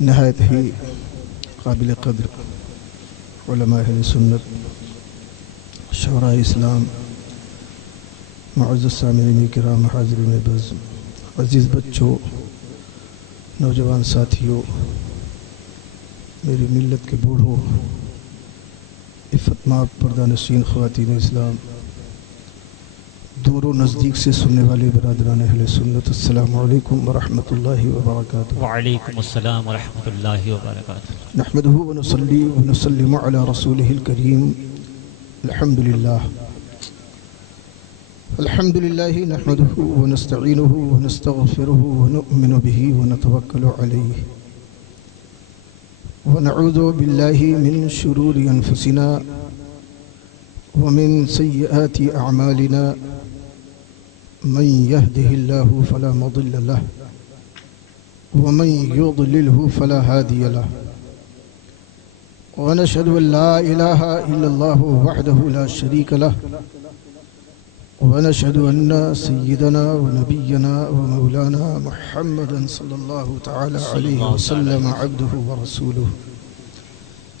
نہایت ہی قابل قدر علماء اہل سنت، شعراء اسلام، معزز سامعین کرام، حاضرین بز، عزیز بچوں، نوجوان ساتھیوں، میری ملت کے بوڑھوں، عفت مآب پردہ نشین خواتین اسلام، دور و نزدیک سے سننے والے برادران اہل سنت، السلام علیکم ورحمۃ اللہ وبرکاتہ۔ وعلیکم السلام ورحمۃ اللہ وبرکاتہ۔ نحمده ونصلي ونسلم على رسوله الكريم، الحمد لله نحمده ونستعينه ونستغفره ونؤمن به ونتوكل عليه ونعوذ بالله من شرور أنفسنا ومن سيئات أعمالنا، من يهده الله فلا مضل له ومن يضلله فلا هادي له، ونشهد أن لا إله إلا الله وحده لا شريك له، ونشهد أن سيدنا ونبينا ومولانا محمدا صلى الله تعالى عليه وسلم عبده ورسوله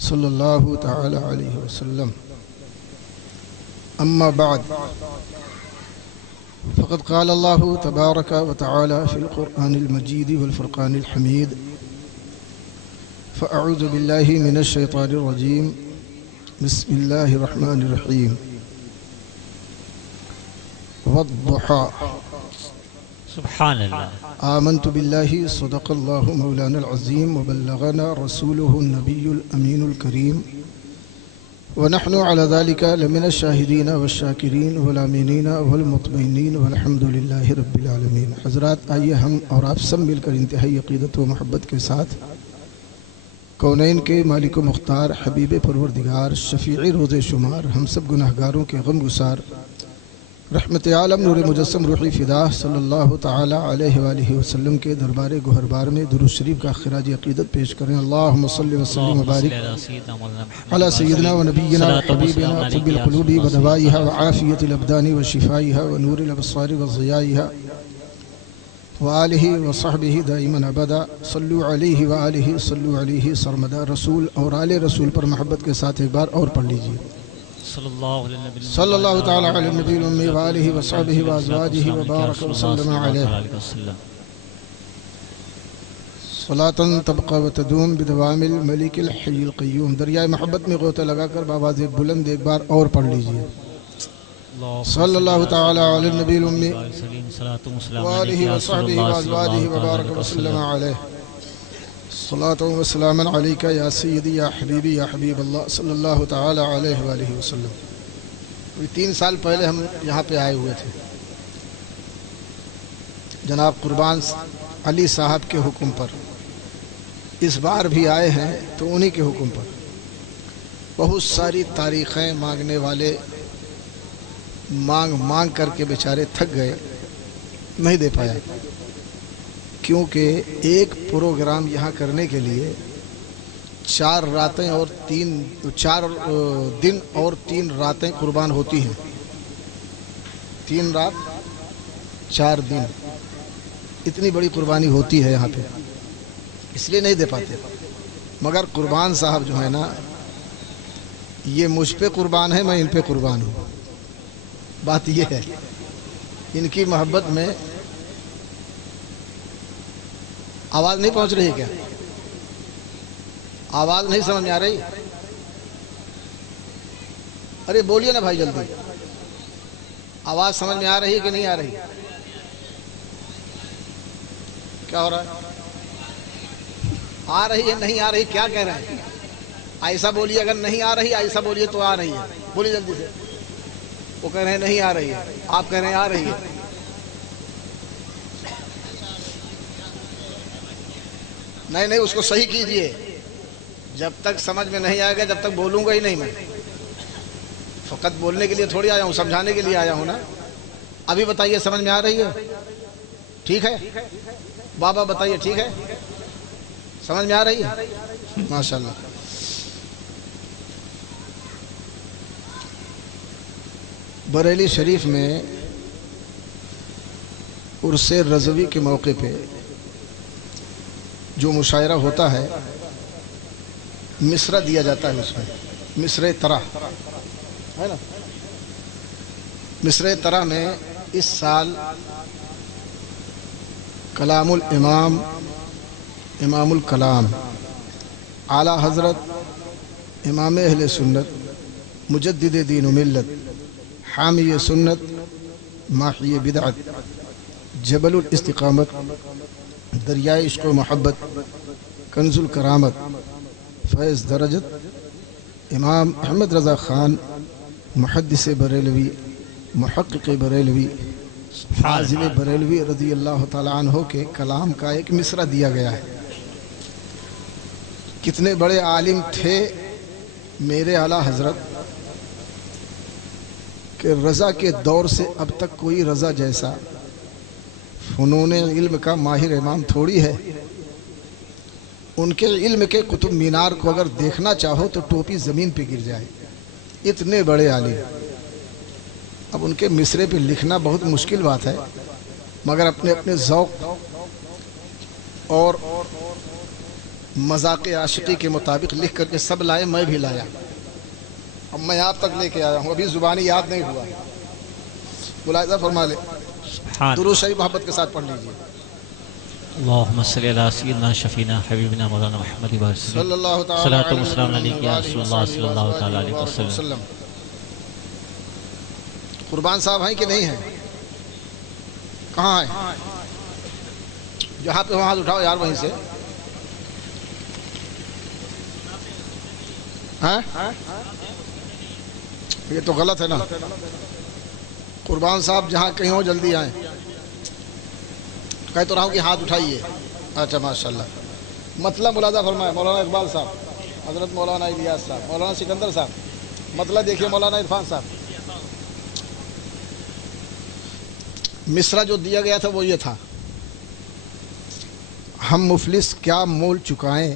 صلى الله تعالى عليه وسلم. أما بعد، فقد قال الله تبارك وتعالى في القرآن المجيد والفرقان الحميد: فأعوذ بالله من الشيطان الرجيم، بسم الله الرحمن الرحيم، والضحى. سبحان اللہ۔ آمنت بالله صدق الله مولانا العظيم وبلغنا رسوله النبي الأمين الكريم، ونحن على ذلك لمن الشاهدين والشاكرين والآمنين والمطمئنين والحمد لله رب العالمين. حضرات، آئیے ہم اور آپ سب مل کر انتہائی عقیدت و محبت کے ساتھ کونین کے مالک و مختار، حبیب پروردگار، شفیع روز شمار، ہم سب گناہگاروں کے غم گسار، رحمت عالم نور مجسم روحی فدا صلی اللہ تعالی علیہ وآلہ وسلم کے دربار گہربار میں درود شریف کا خراج عقیدت پیش کریں۔ اللہم صلی وسلم وبارک علی سیدنا و نبینا و حبیبنا طب القلوب و دوائها و عافیت الابدان و شفائها و نور الابصار و ضیائها وآلہ و صحبہ دائما ابدا، صلو علیہ وآلہ صلو علیہ سرمدا۔ رسول اور آل رسول پر محبت کے ساتھ ایک بار اور پڑھ لیجئے۔ صلی اللہ تعالی علی النبی الامی وآلہ وصحبہ وازواجہ وبارک وسلم علیہ، صلاۃ تبقى وتدوم بدوام الملک الحی القیوم۔ دریائے محبت میں غوطہ لگا کر بآواز بلند ایک بار اور پڑھ لیجئے۔ صلی اللہ تعالی علی النبی الامی وآلہ وصحبہ وازواجہ وبارک وسلم علیہ، صلاۃ و سلام علیکہ یا سیدی یا حبیبی یا حبیب اللہ صلی اللہ تعالی علیہ وآلہ وسلم۔ 3 سال پہلے ہم یہاں پہ آئے ہوئے تھے جناب قربان علی صاحب کے حکم پر، اس بار بھی آئے ہیں تو انہی کے حکم پر۔ بہت ساری تاریخیں مانگنے والے مانگ کر کے بیچارے تھک گئے، نہیں دے پایا، کیونکہ ایک پروگرام یہاں کرنے کے لیے 4 دن اور 3 راتیں قربان ہوتی ہیں۔ 3 رات 4 دن، اتنی بڑی قربانی ہوتی ہے یہاں پہ، اس لیے نہیں دے پاتے۔ مگر قربان صاحب جو ہے نا، یہ مجھ پہ قربان ہے، میں ان پہ قربان ہوں۔ بات یہ ہے، ان کی محبت میں آواز نہیں پہنچ رہی کیا؟ آواز نہیں سمجھ میں آ رہی؟ ارے بولیے نا بھائی جلدی، آواز سمجھ میں آ رہی ہے کہ نہیں آ رہی؟ کیا ہو رہا ہے؟ آ رہی ہے نہیں آ رہی؟ کیا کہہ رہے ہیں؟ ایسا بولیے، اگر نہیں آ رہی ایسا بولیے تو آ رہی ہے، بولیے جلدی سے۔ وہ کہہ رہے ہیں نہیں آ رہی ہے، آپ کہہ رہے ہیں آ رہی ہے۔ نہیں، اس کو صحیح کیجئے، جب تک سمجھ میں نہیں آئے گا جب تک بولوں گا ہی نہیں۔ میں فقط بولنے کے لیے تھوڑی آیا ہوں، سمجھانے کے لیے آیا ہوں نا۔ ابھی بتائیے سمجھ میں آ رہی ہے؟ ٹھیک ہے بابا، بتائیے ٹھیک ہے؟ سمجھ میں آ رہی ہے؟ ماشاءاللہ۔ بریلی شریف میں عرس رضوی کے موقع پہ جو مشاعرہ ہوتا ہے مصرع دیا جاتا ہے، اس میں مصرع طرح ہے نا. مصرع طرح میں اس سال کلام الامام امام الکلام اعلیٰ حضرت امام اہل سنت مجدد دین و ملت حامی سنت ماحی بدعت جبل الاستقامت دریائے عشق و محبت کنز الکرامت فیض درجت امام احمد رضا خان محدث بریلوی محقق بریلوی عازم بریلوی رضی اللہ تعالیٰ عنہ کے کلام کا ایک مصرع دیا گیا ہے. کتنے بڑے عالم تھے میرے اعلیٰ حضرت کہ رضا کے دور سے اب تک کوئی رضا جیسا فنون علم کا ماہر امام تھوڑی ہے. ان کے علم کے قطب مینار کو اگر دیکھنا چاہو تو ٹوپی زمین پہ گر جائے، اتنے بڑے عالم. اب ان کے مصرے پہ لکھنا بہت مشکل بات ہے، مگر اپنے اپنے ذوق اور مذاق عاشقی کے مطابق لکھ کر کے سب لائے، میں بھی لایا. اب میں آپ تک لے کے آیا ہوں، ابھی زبانی یاد نہیں ہوا. ملاحظہ فرما لے، درود شریف محبت کے ساتھ پڑھ لیجیے. اللہم صلی علی سیدنا شفینا حبیبنا مولانا محمد صلی اللہ تعالی صلاۃ و سلام علیک یا رسول اللہ صلی اللہ تعالی علیہ وسلم. قربان صاحب ہیں کہ نہیں ہیں؟ کہاں ہیں؟ جہاں پہ ہاتھ اٹھاؤ یار وہیں سے. یہ تو غلط ہے نا. قربان صاحب جہاں کہیں ہو جلدی آئیں. کہہ تو رہا ہوں کہ ہاتھ اٹھائیے. اچھا ماشاءاللہ. مطلب ملاحظہ فرمائے مولانا اقبال صاحب، حضرت مولانا الیاس صاحب، مولانا سکندر صاحب. مطلب دیکھیے مولانا عرفان صاحب. مصرع جو دیا گیا تھا وہ یہ تھا: ہم مفلس کیا مول چکائیں،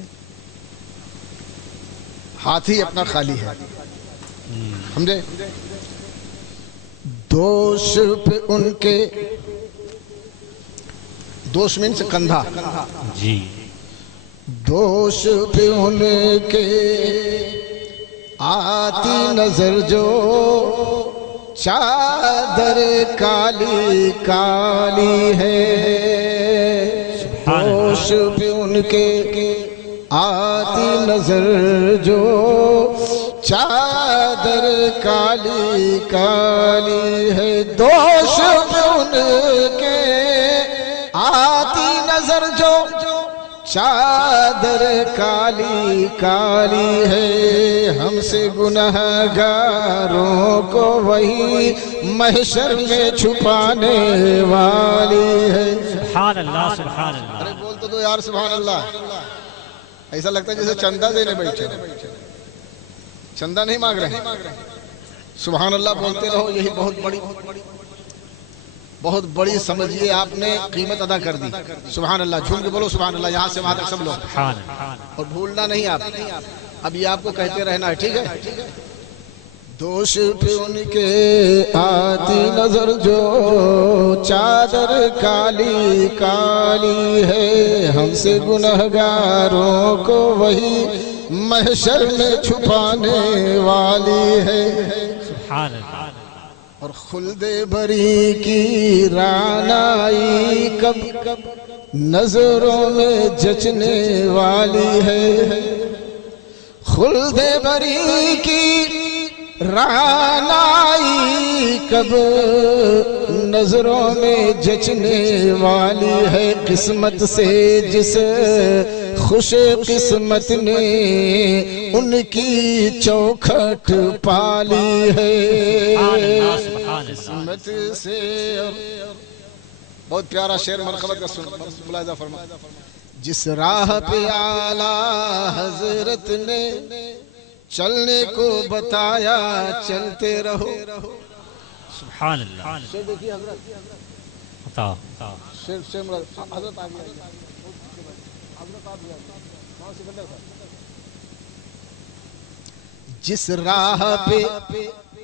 ہاتھی اپنا خالی ہے. سمجھے؟ دوش پہ ان کے، دوش مین سے کندھا جی، دوش پہ ان کے آتی نظر جو چادر کالی کالی ہے. دوش پہ ان کے آتی نظر جو چادر کالی کالی ہے. دوش پہ ان کے آتی نظر جو چادر کالی کالی ہے. ہم سے گنہگاروں کو وہی محشر میں چھپانے والی ہے. سبحان اللہ سبحان اللہ. ارے بول تو دو یار سبحان اللہ. ایسا لگتا ہے جیسے چندہ دینے بیٹھے، چندہ نہیں مانگ رہے. سبحان اللہ بولتے رہو، یہی بہت بڑی سمجھیے آپ نے قیمت ادا کر دی. سبحان اللہ. جھوم کے بولو سبحان اللہ، یہاں سے وہاں تک سب لوگ. اور بھولنا نہیں آپ، اب یہ آپ کو کہتے رہنا ہے، ٹھیک ہے؟ دوش پہ ان کے آتی نظر جو چادر کالی کالی ہے. ہم سے گنہگاروں کو وہی محشر میں چھپانے والی ہے. سبحان اللہ. اور خلد بری کی رانائی کب نظروں میں جچنے والی ہے. خلد بری کی رانائی کب نظروں میں جچنے والی ہے. قسمت سے جس خوش قسمت نے ان کی چوکھٹ پالی ہے. قسمت سے. بہت پیارا شعر مرحبت کا ملاحظہ فرما. جس راہ پہ اعلیٰ حضرت نے چلنے کو بتایا چلتے رہو. سبحان اللہ. شعر دیکھیے حضرت. شعر حضرت آ گیا. جس راہ پہ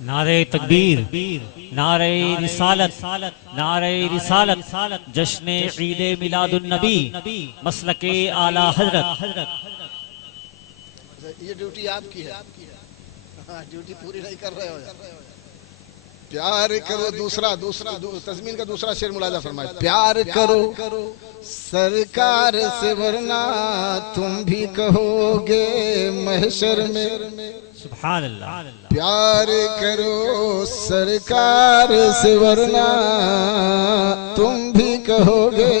نعرہ تکبیر، نعرہ رسالت، نعرہ رسالت، جشن عید میلاد النبی، مسلک اعلی حضرت۔ یہ ڈیوٹی آپ کی ہے، ڈیوٹی پوری نہیں کر رہے ہو۔ پیار کرو، دوسرا تضمین کا دوسرا شعر ملاحظہ فرمائے، پیار کرو سرکار سے ورنہ تم بھی کہو گے محشر میں۔ سبحان اللہ۔ پیار کرو سرکار سے ورنہ تم بھی کہو گے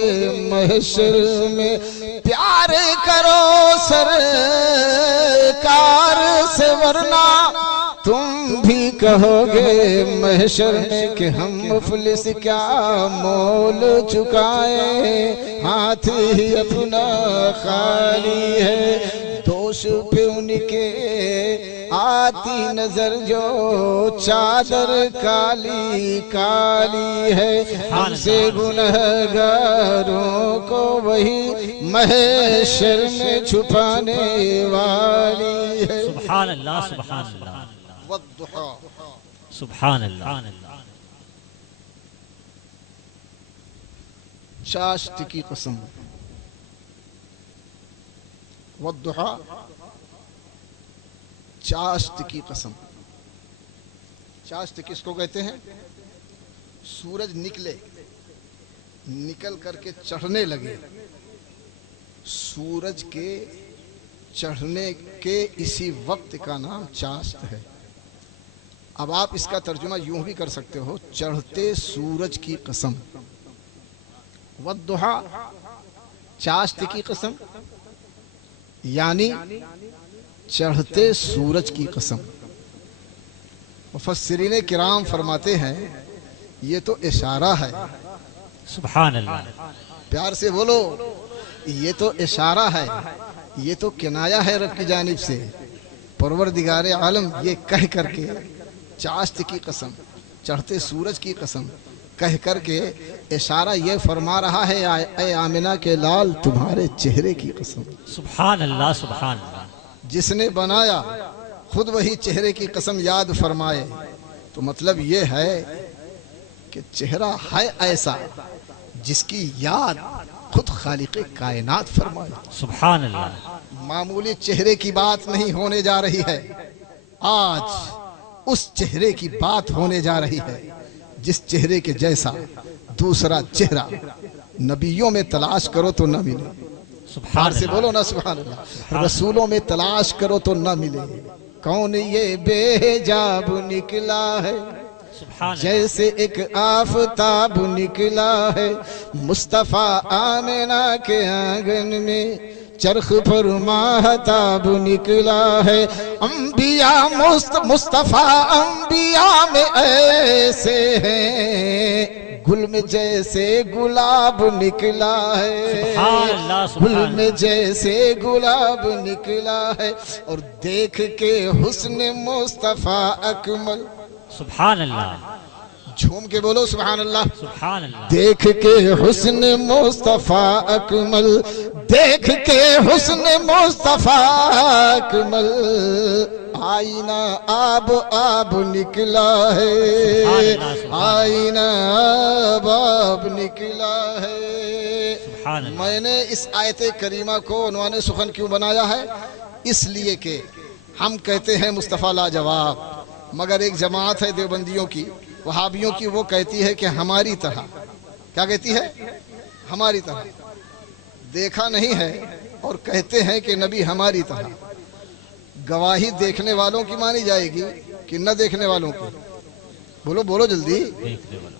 محشر میں۔ پیار کرو سرکار سے ورنہ تم بھی کہو گے محشر میں کہ ہم مفلس کیا مول چکائیں، ہاتھ ہی اپنا خالی ہے۔ دوش پہ ان کے آتی نظر جو چادر کالی کالی ہے، ہم سے گنہگاروں کو وہی محشر میں چھپانے والی ہے۔ سبحان اللہ، سبحان اللہ، والضحا، سبحان اللہ۔ چاشت کی قسم، والضحا، چاشت کی قسم۔ چاشت کس کو کہتے ہیں؟ سورج نکل کر کے چڑھنے لگے، سورج کے چڑھنے کے اسی وقت کا نام چاشت ہے۔ اب آپ اس کا ترجمہ یوں بھی کر سکتے ہو، چڑھتے سورج کی قسم۔ والضحا، چاشت کی قسم یعنی چڑھتے سورج کی قسم۔ مفسرین کرام فرماتے ہیں یہ تو اشارہ ہے۔ سبحان اللہ۔ پیار سے بولو، یہ تو اشارہ ہے، یہ تو کنایہ ہے رب کی جانب سے۔ پروردگار عالم یہ کہہ کر کے چاشت کی قسم، چڑھتے سورج کی قسم کہہ کر کے اشارہ یہ فرما رہا ہے، اے آمنہ کے لال تمہارے چہرے کی قسم۔ سبحان اللہ، سبحان اللہ۔ جس نے بنایا خود وہی چہرے کی قسم یاد فرمائے، تو مطلب یہ ہے کہ چہرہ ہے ایسا جس کی یاد خود خالق کائنات فرمائے۔ سبحان اللہ۔ معمولی چہرے کی بات نہیں ہونے جا رہی ہے، آج اس چہرے کی بات ہونے جا رہی ہے جس چہرے کے جیسا دوسرا چہرہ نبیوں میں تلاش کرو تو نہ ملے۔ سبحان سے بولو نا سبحان اللہ۔ رسولوں میں تلاش کرو تو نہ ملے۔ کون یہ بے حجاب نکلا ہے جیسے ایک آفتاب نکلا ہے، مصطفیٰ آمنہ کے آنگن میں چرخ پر ماہتاب نکلا ہے۔ انبیاء مصطفیٰ انبیاء میں ایسے ہیں، گل میں جیسے گلاب نکلا ہے، گل میں جیسے گلاب نکلا ہے، اور دیکھ کے حسن مصطفیٰ اکمل۔ سبحان اللہ۔ جھوم کے بولو سبحان اللہ۔ سبحان اللہ۔ دیکھ کے حسن مصطفیٰ اکمل، دیکھ کے حسن مصطفیٰ اکمل، آئینہ آب آب نکلا ہے، آئینہ آب آب نکلا ہے۔ میں نے اس آیت کریمہ کو عنوان سخن کیوں بنایا ہے؟ اس لیے کہ ہم کہتے ہیں مصطفیٰ لاجواب، مگر ایک جماعت ہے دیوبندیوں کی، وہابیوں کی، وہ کہتی ہے کہ ہماری طرح، کیا کہتی ہے؟ ہماری طرح دیکھا نہیں ہے، اور کہتے ہیں کہ نبی ہماری طرح۔ گواہی دیکھنے والوں کی مانی جائے گی کہ نہ دیکھنے والوں کی؟ بولو بولو جلدی۔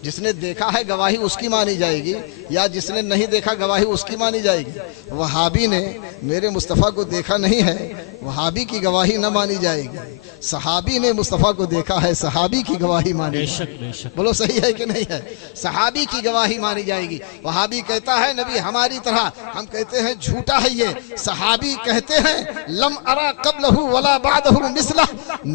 جس نے دیکھا ہے گواہی اس کی مانی جائے گی، یا جس نے نہیں دیکھا گواہی اس کی مانی جائے گی؟ وہابی نے میرے مصطفیٰ کو دیکھا نہیں ہے، وہابی کی گواہی نہ مانی جائے گی۔ صحابی نے مصطفیٰ کو دیکھا ہے، صحابی کی گواہی مانی جائے گی۔ بولو صحیح ہے کہ نہیں ہے؟ صحابی کی گواہی مانی جائے گی۔ وہابی کہتا ہے نبی ہماری طرح، ہم کہتے ہیں جھوٹا ہے یہ۔ صحابی کہتے ہیں لم ارا قبلہ ولا بعدہ مثلہ،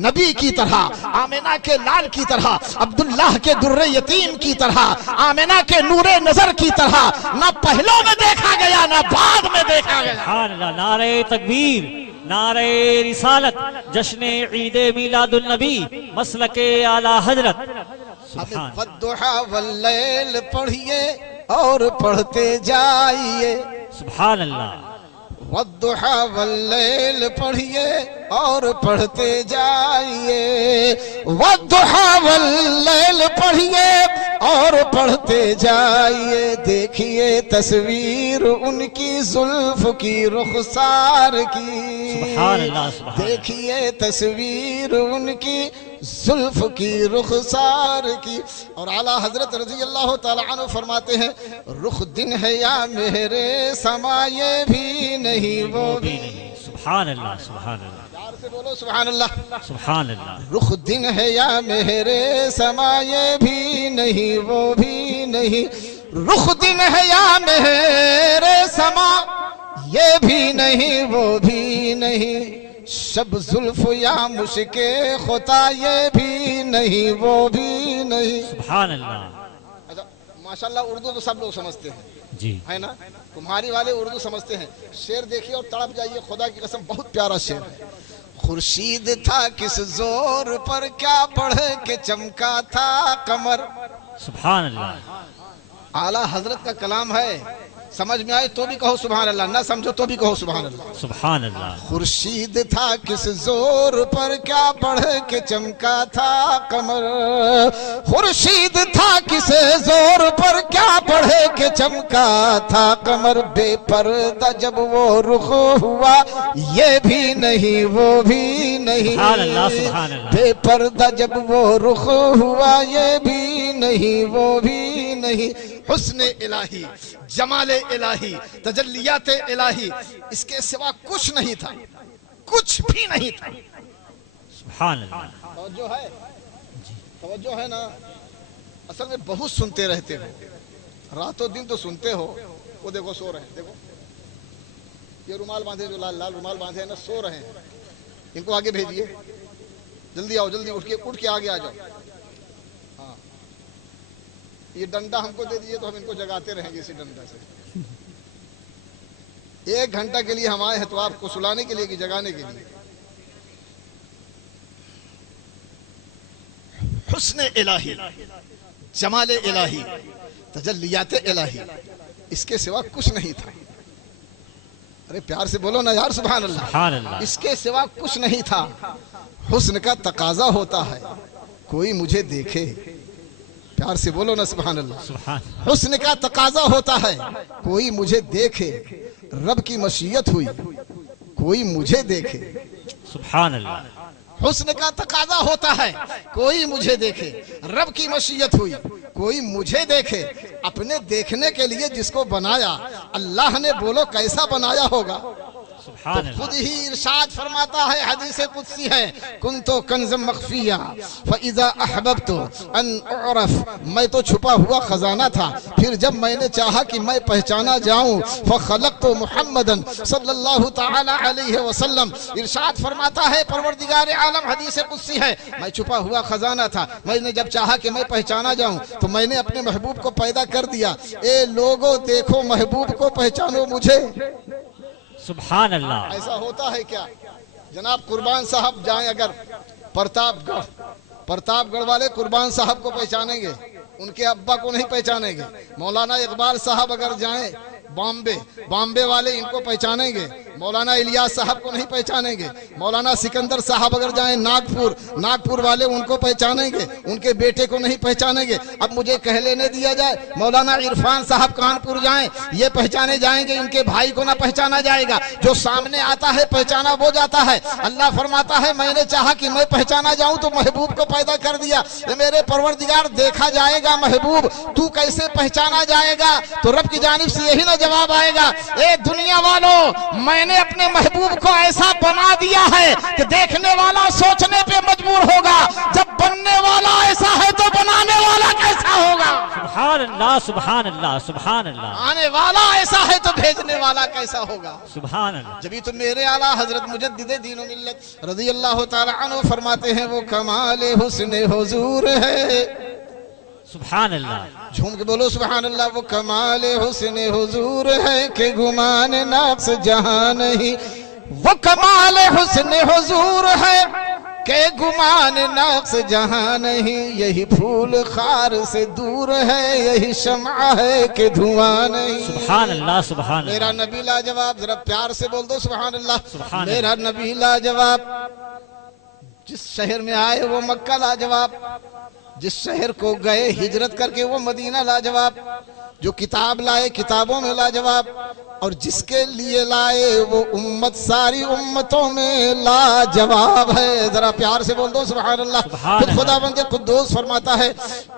نبی کی طرح، آمنہ کے لال کی طرح، عبداللہ کے در یتیم کی طرح، آمنہ کے نور نظر کی طرح نہ پہلوں میں دیکھا گیا نہ بعد میں دیکھا گیا۔ سبحان اللہ۔ نعرہ تکبیر، نعرہ رسالت، جشن عید میلاد النبی، مسلک اعلی حضرت۔ سبحان والضحا واللیل پڑھیے اور پڑھتے جائیے، سبحان اللہ، والضحا واللیل پڑھیے اور پڑھتے جائیے، والضحا واللیل پڑھیے اور پڑھتے جائیے، دیکھیے تصویر ان کی زلف کی رخسار کی، سبحان اللہ، سبحان اللہ۔ دیکھیے تصویر ان کی زلف کی رخسار کی۔ اور اعلیٰ حضرت رضی اللہ تعالیٰ عنہ فرماتے ہیں رخ دن ہے یا میرے سما یہ بھی نہیں وہ بھی نہیں۔ سبحان اللہ، سبحان اللہ، پیار سے بولو سبحان اللہ۔ سبحان اللہ، رخ دن ہے یا میرے سما یہ بھی نہیں وہ بھی نہیں، رخ دن ہے یا میرے سما یہ بھی نہیں وہ بھی نہیں، شب زلف یا مشک خطا یہ بھی نہیں وہ بھی نہیں۔ سبحان اللہ، ماشاءاللہ اردو تو سب لوگ سمجھتے ہیں جی ہے نا، تمہاری والے اردو سمجھتے ہیں، شعر دیکھیے اور تڑپ جائیے، خدا کی قسم بہت پیارا شعر ہے۔ خورشید تھا کس زور پر کیا بڑھ کے چمکا تھا قمر۔ سبحان اللہ، اعلیٰ حضرت کا کلام ہے، سمجھ میں آئے تو بھی کہو سبحان اللہ، نہ سمجھو تو بھی کہو سبحان اللہ۔ سبحان اللہ، خورشید تھا کس زور پر کیا بڑھ کے چمکا تھا قمر، خورشید تھا کس زور پر کیا بڑھ کے چمکا تھا قمر، بے پردہ جب وہ رخ ہوا یہ بھی نہیں وہ بھی نہیں، سبحان اللہ، سبحان اللہ، بے پردہ جب وہ رخ ہوا یہ بھی نہیں وہ بھی نہیں، حسن الہی، جمال الہی، تجلیات الہی، اس کے سوا کچھ نہیں تھا، کچھ بھی نہیں تھا۔ سبحان اللہ، توجہ ہے نا، اصل میں بہت سنتے رہتے ہو، راتوں دن تو سنتے ہو، وہ دیکھو سو رہے ہیں، دیکھو یہ رومال باندھے، جو لال لال رومال باندھے ہیں نا، سو رہے ہیں، ان کو آگے بھیجئے، جلدی آؤ، جلدی اٹھ کے آگے آ جاؤ۔ ہاں یہ ڈنڈا ہم کو دے دیئے تو ہم ان کو جگاتے رہیں گے اسی ڈنڈا سے۔ 1 گھنٹہ کے لیے ہم آئے ہیں تو آپ کو سلانے کے لیے کہ جگانے کے لیے؟ حسن الہی، جمال الہی، تجلیات الہی، اس کے سوا کچھ نہیں تھا۔ ارے پیار سے بولو نا یار سبحان اللہ۔ سبحان اللہ، اس کے سوا کچھ نہیں تھا۔ حسن کا تقاضا ہوتا ہے کوئی مجھے دیکھے، پیار سے بولو نا سبحان اللہ۔ سبحان، حسن کا تقاضا ہوتا ہے کوئی مجھے دیکھے، رب کی مشیت ہوئی کوئی مجھے دیکھے۔ سبحان اللہ، حسن کا تقاضا ہوتا ہے کوئی مجھے دیکھے، رب کی مشیت ہوئی کوئی مجھے دیکھے، اپنے دیکھنے کے لیے جس کو بنایا اللہ نے بولو کیسا بنایا ہوگا۔ سبحان اللہ، خود ہی ارشاد فرماتا ہے، حدیث قدسی ہے، کنتو کنز مخفیہ فاذا احببت ان اعرف، میں تو چھپا ہوا خزانہ تھا، پھر جب میں نے چاہا کہ میں پہچانا جاؤں، فخلقت محمدا صلی اللہ تعالی علیہ وسلم، ارشاد فرماتا ہے پروردگار عالم، حدیث قدسی ہے، میں چھپا ہوا خزانہ تھا، میں نے جب چاہا کہ میں پہچانا جاؤں تو میں نے اپنے محبوب کو پیدا کر دیا، اے لوگو دیکھو محبوب کو پہچانو مجھے۔ سبحان اللہ، ایسا ہوتا ہے کیا؟ جناب قربان صاحب جائیں اگر پرتاپ گڑھ والے قربان صاحب کو پہچانیں گے، ان کے ابا کو نہیں پہچانیں گے۔ مولانا اقبال صاحب اگر جائیں بامبے والے ان کو پہچانیں گے، مولانا الیاس صاحب کو نہیں پہچانیں گے۔ مولانا سکندر صاحب اگر جائیں ناگپور والے ان کو پہچانیں گے، ان کے بیٹے کو نہیں پہچانیں گے۔ اب مجھے کہہ لینے دیا جائے مولانا عرفان صاحب کانپور جائیں، یہ پہچانے جائیں گے، ان کے بھائی کو نہ پہچانا جائے گا، جو سامنے آتا ہے پہچانا وہ جاتا ہے۔ اللہ فرماتا ہے میں نے چاہا کہ میں پہچانا جاؤں تو محبوب کو پیدا کر دیا، یہ میرے پروردگار دیکھا جائے گا محبوب تو کیسے پہچانا جائے گا؟ تو رب کی جانب سے یہی نہ جواب آئے گا، اے دنیا والوں میں نے اپنے محبوب کو ایسا بنا دیا ہے کہ دیکھنے والا سوچنے پہ مجبور ہوگا، جب بننے والا ایسا ہے تو بنانے والا کیسا ہوگا؟ سبحان اللہ، سبحان اللہ، سبحان اللہ، آنے والا ایسا ہے تو بھیجنے والا کیسا ہوگا؟ سبحان اللہ، جبھی تو میرے اعلیٰ حضرت مجدد دین و ملت رضی اللہ تعالی عنہ فرماتے ہیں وہ کمال حسن حضور ہے۔ سبحان اللہ، جھوم کے بولو سبحان اللہ، وہ کمال حسن حضور ہے کہ گمان نقص جہاں نہیں، وہ کمال حسن حضور ہے کہ گمان نقص جہاں نہیں، یہی پھول خار سے دور ہے، یہی شمع ہے کہ دھواں نہیں۔ سبحان اللہ سبحان اللہ۔ میرا نبی لاجواب، ذرا پیار سے بول دو سبحان اللہ۔ سبحان میرا نبی لاجواب، جس شہر میں آئے وہ مکہ لاجواب، جس شہر کو گئے ہجرت کر کے وہ مدینہ لاجواب، جو کتاب لائے کتابوں میں لاجواب، اور جس کے لیے لائے وہ امت ساری امتوں میں لاجواب ہے۔ ذرا پیار سے بول دو سبحان اللہ۔ خود خداوند قدوس فرماتا ہے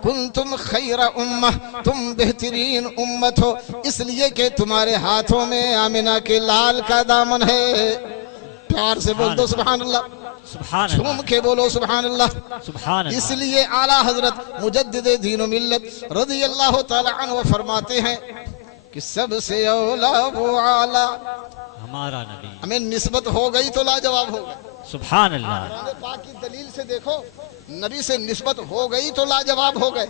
کنتم خیر امہ، تم بہترین امت ہو اس لیے کہ تمہارے ہاتھوں میں آمنہ کے لال کا دامن ہے۔ پیار سے بول دو سبحان اللہ، سبحان جھوم اللہ کے بولو سبحان اللہ۔ سبحان اللہ۔ اس لیے اعلیٰ حضرت مجدد دین و ملت رضی اللہ تعالی عنہ فرماتے ہیں کہ سب سے اولا وہ اعلیٰ، ہمارا نبی، ہمیں نسبت ہو گئی تو لاجواب ہو گئی۔ سبحان اللہ۔ قرآن پاک کی دلیل سے دیکھو، نبی سے نسبت ہو گئی تو لاجواب ہو گئے۔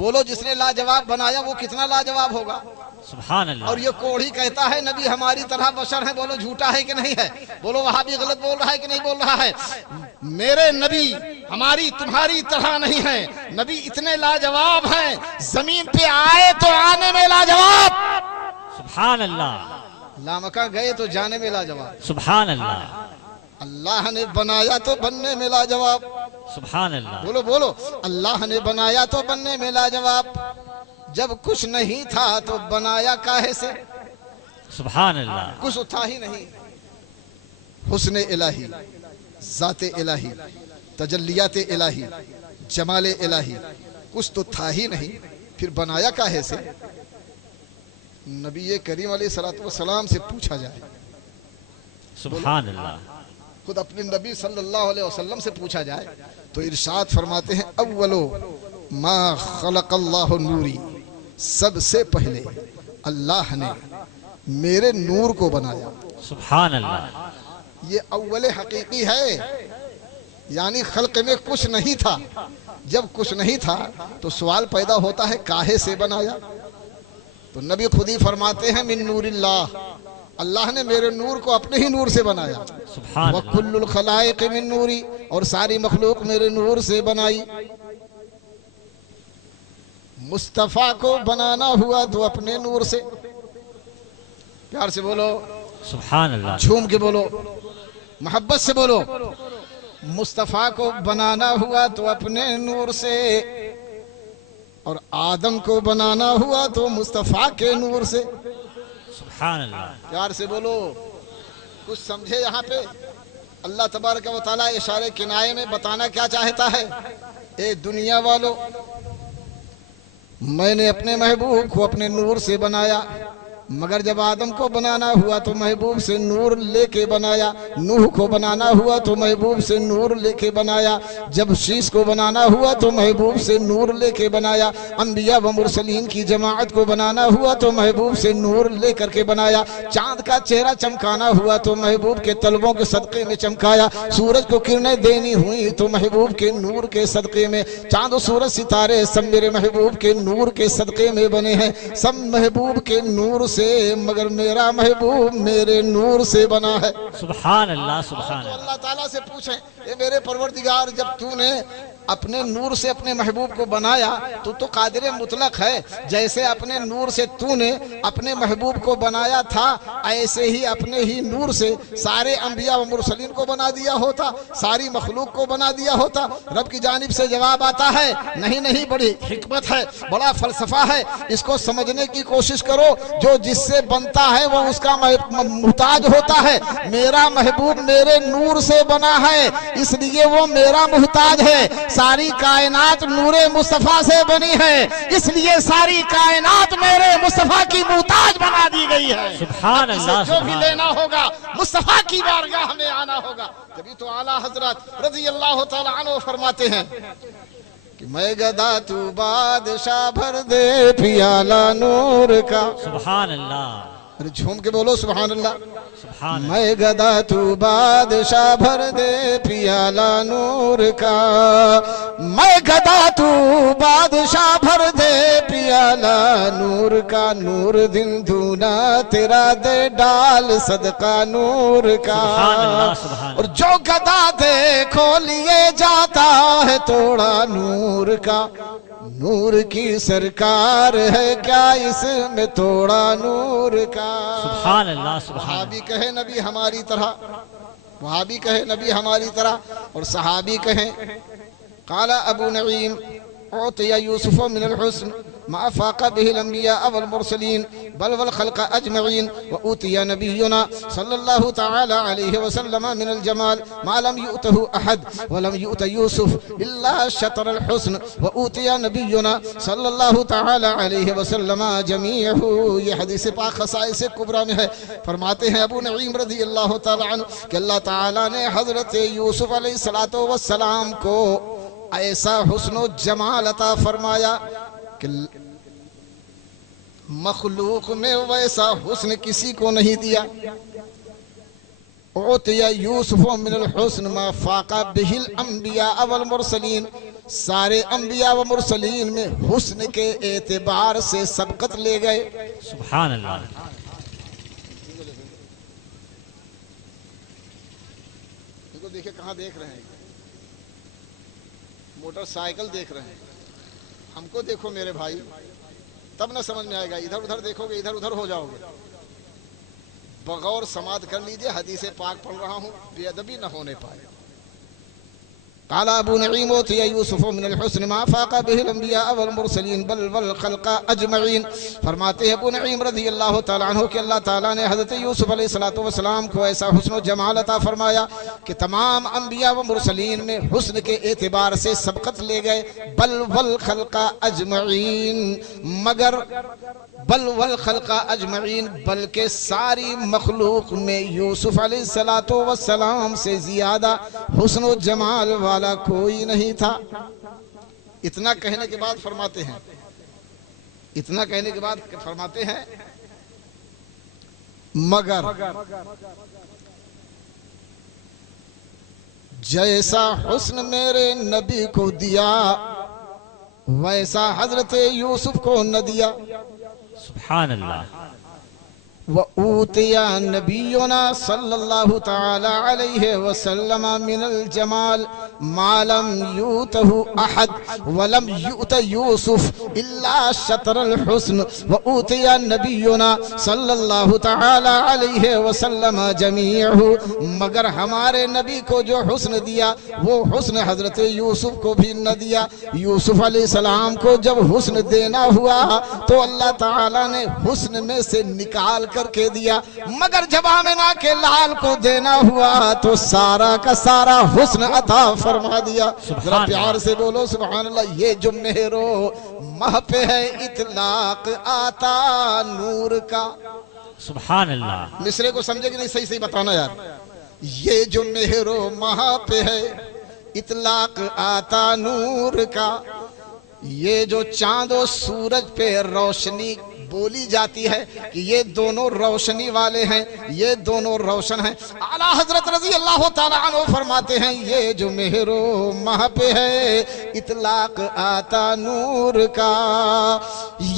بولو جس نے لاجواب بنایا وہ کتنا لاجواب ہوگا۔ سبحان اور اللہ۔ یہ کوڑھی کہتا ہے نبی ہماری طرح بشر ہے، بولو جھوٹا ہے کہ نہیں ہے؟ بولو وہاں بھی غلط بول رہا ہے کہ نہیں بول رہا ہے؟ میرے نبی ہماری تمہاری طرح نہیں ہے، نبی اتنے لاجواب ہیں، زمین پہ آئے تو آنے میں لاجواب، سبحان اللہ۔ لامکہ گئے تو جانے میں لاجواب، سبحان اللہ۔ اللہ نے بنایا تو بننے میں لاجواب، سبحان اللہ۔ بولو بولو، اللہ نے بنایا تو بننے میں لاجواب، جب کچھ نہیں تھا تو بنایا کاہے سے؟ سبحان اللہ۔ کچھ تھا ہی نہیں، حسن الہی، ذات الہی، تجلیات الہی، جمال الہی، کچھ تو تھا ہی نہیں، پھر بنایا کاہے سے؟ نبی کریم علیہ السلام سے پوچھا جائے، سبحان اللہ۔ خود اپنے نبی صلی اللہ علیہ وسلم سے پوچھا جائے تو ارشاد فرماتے ہیں اولو ما خلق اللہ نوری، سب سے پہلے اللہ نے میرے نور کو بنایا۔ سبحان اللہ۔ یہ اول حقیقی ہے، یعنی خلق میں کچھ نہیں تھا، جب کچھ نہیں تھا تو سوال پیدا ہوتا ہے کاہے سے بنایا؟ تو نبی خود ہی فرماتے ہیں من نور اللہ، اللہ نے میرے نور کو اپنے ہی نور سے بنایا۔ سبحان اللہ۔ وَكُلُّ الْخَلَائِقِ مِن نُورِ، اور ساری مخلوق میرے نور سے بنائی۔ مصطفیٰ کو بنانا ہوا تو اپنے نور سے، پیار سے بولو، سبحان اللہ۔ جھوم کے بولو، محبت سے بولو، مصطفیٰ کو بنانا ہوا تو اپنے نور سے، اور آدم کو بنانا ہوا تو مصطفیٰ کے نور سے۔ سبحان اللہ۔ پیار سے بولو، کچھ سمجھے یہاں پہ؟ اللہ تبارک و تعالیٰ اشارے کنائے میں بتانا کیا چاہتا ہے؟ اے دنیا والو، میں نے اپنے محبوب کو اپنے نور سے بنایا، مگر جب آدم کو بنانا ہوا تو محبوب سے نور لے کے بنایا، نوح کو بنانا ہوا تو محبوب سے نور لے کے بنایا، جب شیش کو بنانا ہوا تو محبوب سے نور لے کے بنایا، انبیاء و مرسلین کی جماعت کو بنانا ہوا تو محبوب سے نور لے کر کے بنایا، چاند کا چہرہ چمکانا ہوا تو محبوب کے طلبوں کے صدقے میں چمکایا، سورج کو کرنیں دینی ہوئی تو محبوب کے نور کے صدقے میں، چاند و سورج ستارے سب میرے محبوب کے نور کے صدقے میں بنے ہیں، سب محبوب کے نور سے، مگر میرا محبوب میرے نور سے بنا ہے۔ سبحان اللہ سبحان تو اللہ۔ اللہ تعالیٰ سے پوچھیں اے میرے پروردگار، جب تو نے اپنے نور سے اپنے محبوب کو بنایا تو قادر مطلق ہے، جیسے اپنے نور سے تو نے اپنے محبوب کو بنایا تھا ایسے ہی اپنے ہی نور سے سارے انبیاء و مرسلین کو بنا دیا ہوتا، ساری مخلوق کو بنا دیا ہوتا۔ رب کی جانب سے جواب آتا ہے نہیں نہیں، بڑی حکمت ہے، بڑا فلسفہ ہے، اس کو سمجھنے کی کوشش کرو، جو جس سے بنتا ہے وہ اس کا محتاج ہوتا ہے، میرا محبوب میرے نور سے بنا ہے اس لیے وہ میرا محتاج ہے، ساری کائنات نور مصطفیٰ سے بنی ہے اس لیے ساری کائنات میرے مصطفیٰ کی محتاج بنا دی گئی ہے۔ سبحان اللہ جو بھی سبحان لینا ہوگا مصطفیٰ کی بارگاہ میں آنا ہوگا۔ جبھی تو اعلیٰ حضرت رضی اللہ تعالیٰ عنہ فرماتے ہیں کہ میں گدا تو بادشاہ بھر دے پیالہ نور کا۔ سبحان اللہ۔ ارے جھوم کے بولو سبحان اللہ۔ سبحان اللہ۔ میں گدا تو بادشاہ بھر دے پیالہ نور کا، میں گدا تو بادشاہ بھر دے پیالہ نور کا، نور دن دھونا تیرا دے ڈال صدقہ نور کا، سبحان اللہ سبحان اور جو گدا دیکھو لیے جاتا ہے توڑا نور کا، نور کی سرکار ہے کیا اس میں توڑا نور کا۔ سبحان اللہ سبحان وہابی کہے نبی ہماری طرح، وہابی کہے نبی ہماری طرح، اور صحابی کہیں قال ابو نعیم اعطی یوسف من الحسن ما فاق به الانبیاء والمرسلین بل والخلق اجمعین واوتی نبینا صلی اللہ تعالی علیہ وسلم من الجمال ما لم یؤته احد ولم یؤت یوسف الا شطر الحسن واوتی نبینا صلی اللہ تعالی علیہ وسلم جمیعہ۔ یہ حدیث پاک خصائص کبریٰ میں ہے۔ فرماتے ہیں ابو نعیم رضی اللہ تعالی عنہ کہ اللہ تعالی نے حضرت یوسف علیہ السلام کو ایسا حسن و جمال عطا فرمایا کہ مخلوق میں ویسا حسن کسی کو نہیں دیا۔ اعطی یوسف من الحسن ما فاق به الانبیاء والمرسلین، سارے انبیاء و مرسلین میں حسن کے اعتبار سے سبقت لے گئے۔ سبحان اللہ۔ ان کو دیکھیں کہاں دیکھ رہے ہیں، موٹر سائیکل دیکھ رہے ہیں، ہم کو دیکھو میرے بھائی، تب نہ سمجھ میں آئے گا، ادھر ادھر دیکھو گے ادھر ادھر ہو جاؤ گے۔ بغور سماعت کر لیجئے، حدیث پاک پڑھ رہا ہوں، بے ادبی نہ ہونے پائے۔ قال ابو نعیم اوتی یوسف من الحسن ما فاق به الانبیاء والمرسلین بل والخلق اجمعین۔ فرماتے ہیں ابو نعیم رضی اللہ تعالیٰ عنہ کہ اللہ تعالیٰ نے حضرت یوسف علیہ السلام کو ایسا حسن و جمال عطا فرمایا کہ تمام انبیاء و مرسلین میں حسن کے اعتبار سے سبقت لے گئے۔ بل والخلق اجمعین، مگر بل والخلق اجمعین، بلکہ ساری مخلوق میں یوسف علیہ السلام سے زیادہ حسن و جمال والا کوئی نہیں تھا۔ اتنا کہنے کے بعد فرماتے ہیں، اتنا کہنے کے بعد فرماتے ہیں مگر جیسا حسن میرے نبی کو دیا ویسا حضرت یوسف کو نہ دیا۔ سبحان اللہ۔ وَأُوتِيَ نَبِيُّنَا صلی اللہ تعالی علیہ وسلم من الجمال ما لم یؤتہ احد ولم یؤت یوسف الا شطر الحسن وَأُوتِيَ نَبِيُّنَا صلی اللہ تعالی علیہ وسلم جمیعہ، مگر ہمارے نبی کو جو حسن دیا وہ حسن حضرت یوسف کو بھی نہ دیا۔ یوسف علیہ السلام کو جب حسن دینا ہوا تو اللہ تعالی نے حسن میں سے نکال کر کے دیا، مگر جب آمنہ کے لال کو دینا ہوا تو سارا کا سارا حسن عطا فرما دیا۔ ذرا پیار سے بولو سبحان اللہ۔ یہ جو مہر و مہ پہ ہے اطلاق آتا نور کا۔ سبحان اللہ۔ مصرے کو سمجھے کہ نہیں، صحیح بتانا یار۔ یہ جو مہر و مہ پہ ہے اطلاق آتا نور کا، یہ جو چاند و سورج پہ روشنی بولی جاتی ہے کہ یہ دونوں روشنی والے ہیں، یہ دونوں روشن ہیں۔ اعلیٰ حضرت رضی اللہ تعالیٰ عنہ فرماتے ہیں یہ جو مہر و مہ پہ ہے اطلاق آتا نور کا،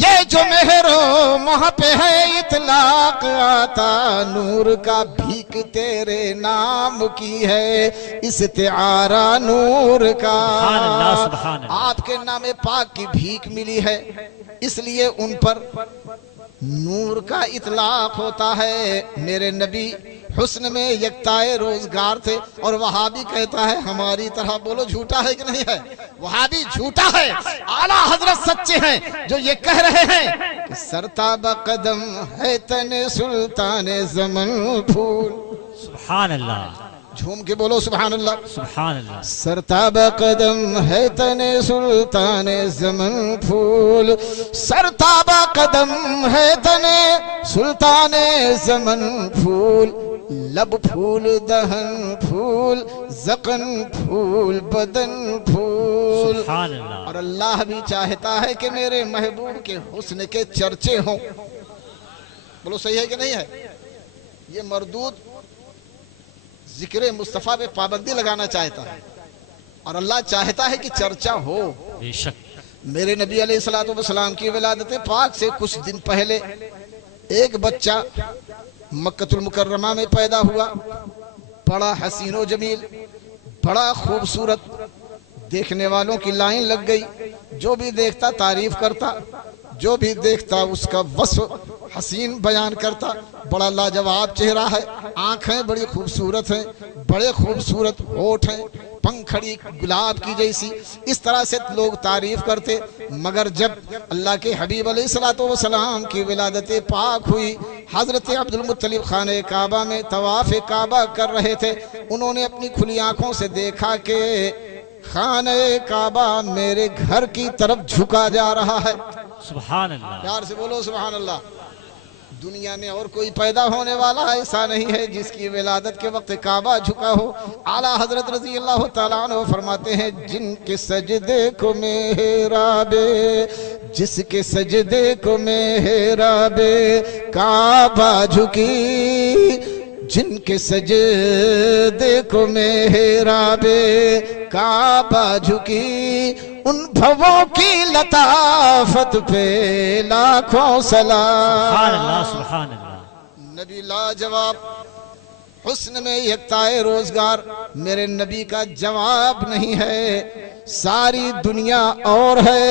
یہ جو مہر و مہ پہ ہے اطلاق آتا نور کا، بھیک تیرے نام کی ہے استعارہ نور کا۔ سبحان اللہ سبحان اللہ۔ آپ کے نام پاک کی بھیک ملی ہے، اس لیے ان پر نور کا اطلاق ہوتا ہے۔ میرے نبی حسن میں یکتائے روزگار تھے، اور وہابی کہتا ہے ہماری طرح، بولو جھوٹا ہے کہ نہیں ہے؟ وہابی جھوٹا ہے، اعلیٰ حضرت سچے ہیں جو یہ کہہ رہے ہیں کہ سرتاب قدم ہے تن سلطان زمن پھول۔ سبحان اللہ۔ جھوم کے بولو سبحان اللہ۔ سبحان اللہ۔ سرتاب قدم ہے تن سلطان زمن پھول، سرتاب قدم ہے تن سلطان زمن پھول، لب پھول دہن پھول زقن پھول بدن پھول۔ سبحان اللہ۔ اور اللہ بھی چاہتا ہے کہ میرے محبوب کے حسن کے چرچے ہوں۔ بولو صحیح ہے کہ نہیں ہے؟ یہ مردود ذکر مصطفیٰ پہ پابندی لگانا چاہتا ہے۔ اور اللہ چاہتا ہے کہ چرچا ہو۔ بے شک میرے نبی علیہ السلام کی ولادت پاک سے کچھ دن پہلے ایک بچہ مکہ المکرمہ میں پیدا ہوا، بڑا حسین و جمیل، بڑا خوبصورت، دیکھنے والوں کی لائن لگ گئی، جو بھی دیکھتا تعریف کرتا، جو بھی دیکھتا اس کا وصف حسین بیان کرتا۔ بڑا لاجواب چہرہ ہے، آنکھیں بڑی خوبصورت ہیں، بڑے خوبصورت ہونٹ ہیں، پنکھڑی گلاب کی جیسی، اس طرح سے لوگ تعریف کرتے۔ مگر جب اللہ کے حبیب علیہ السلام کی ولادت پاک ہوئی، حضرت عبدالمطلب خانہ کعبہ میں طواف کعبہ کر رہے تھے، انہوں نے اپنی کھلی آنکھوں سے دیکھا کہ خانہ کعبہ میرے گھر کی طرف جھکا جا رہا ہے۔ سبحان اللہ، پیار سے بولو سبحان اللہ۔ دنیا میں اور کوئی پیدا ہونے والا ایسا نہیں ہے جس کی ولادت کے وقت کعبہ جھکا ہو۔ اعلیٰ حضرت رضی اللہ تعالیٰ عنہ فرماتے ہیں جن کے سجدے کو محراب، جس کے سجدے کو محراب کعبہ جھکی، جن کے سجدے کو محراب کعبہ جھکی، ان بھووں کی لطافت پہ لاکھوں سلام۔ سبحان اللہ، سبحان اللہ۔ نبی لاجواب، حسن میں یکتائے روزگار، میرے نبی کا جواب نہیں ہے۔ ساری دنیا اور ہے،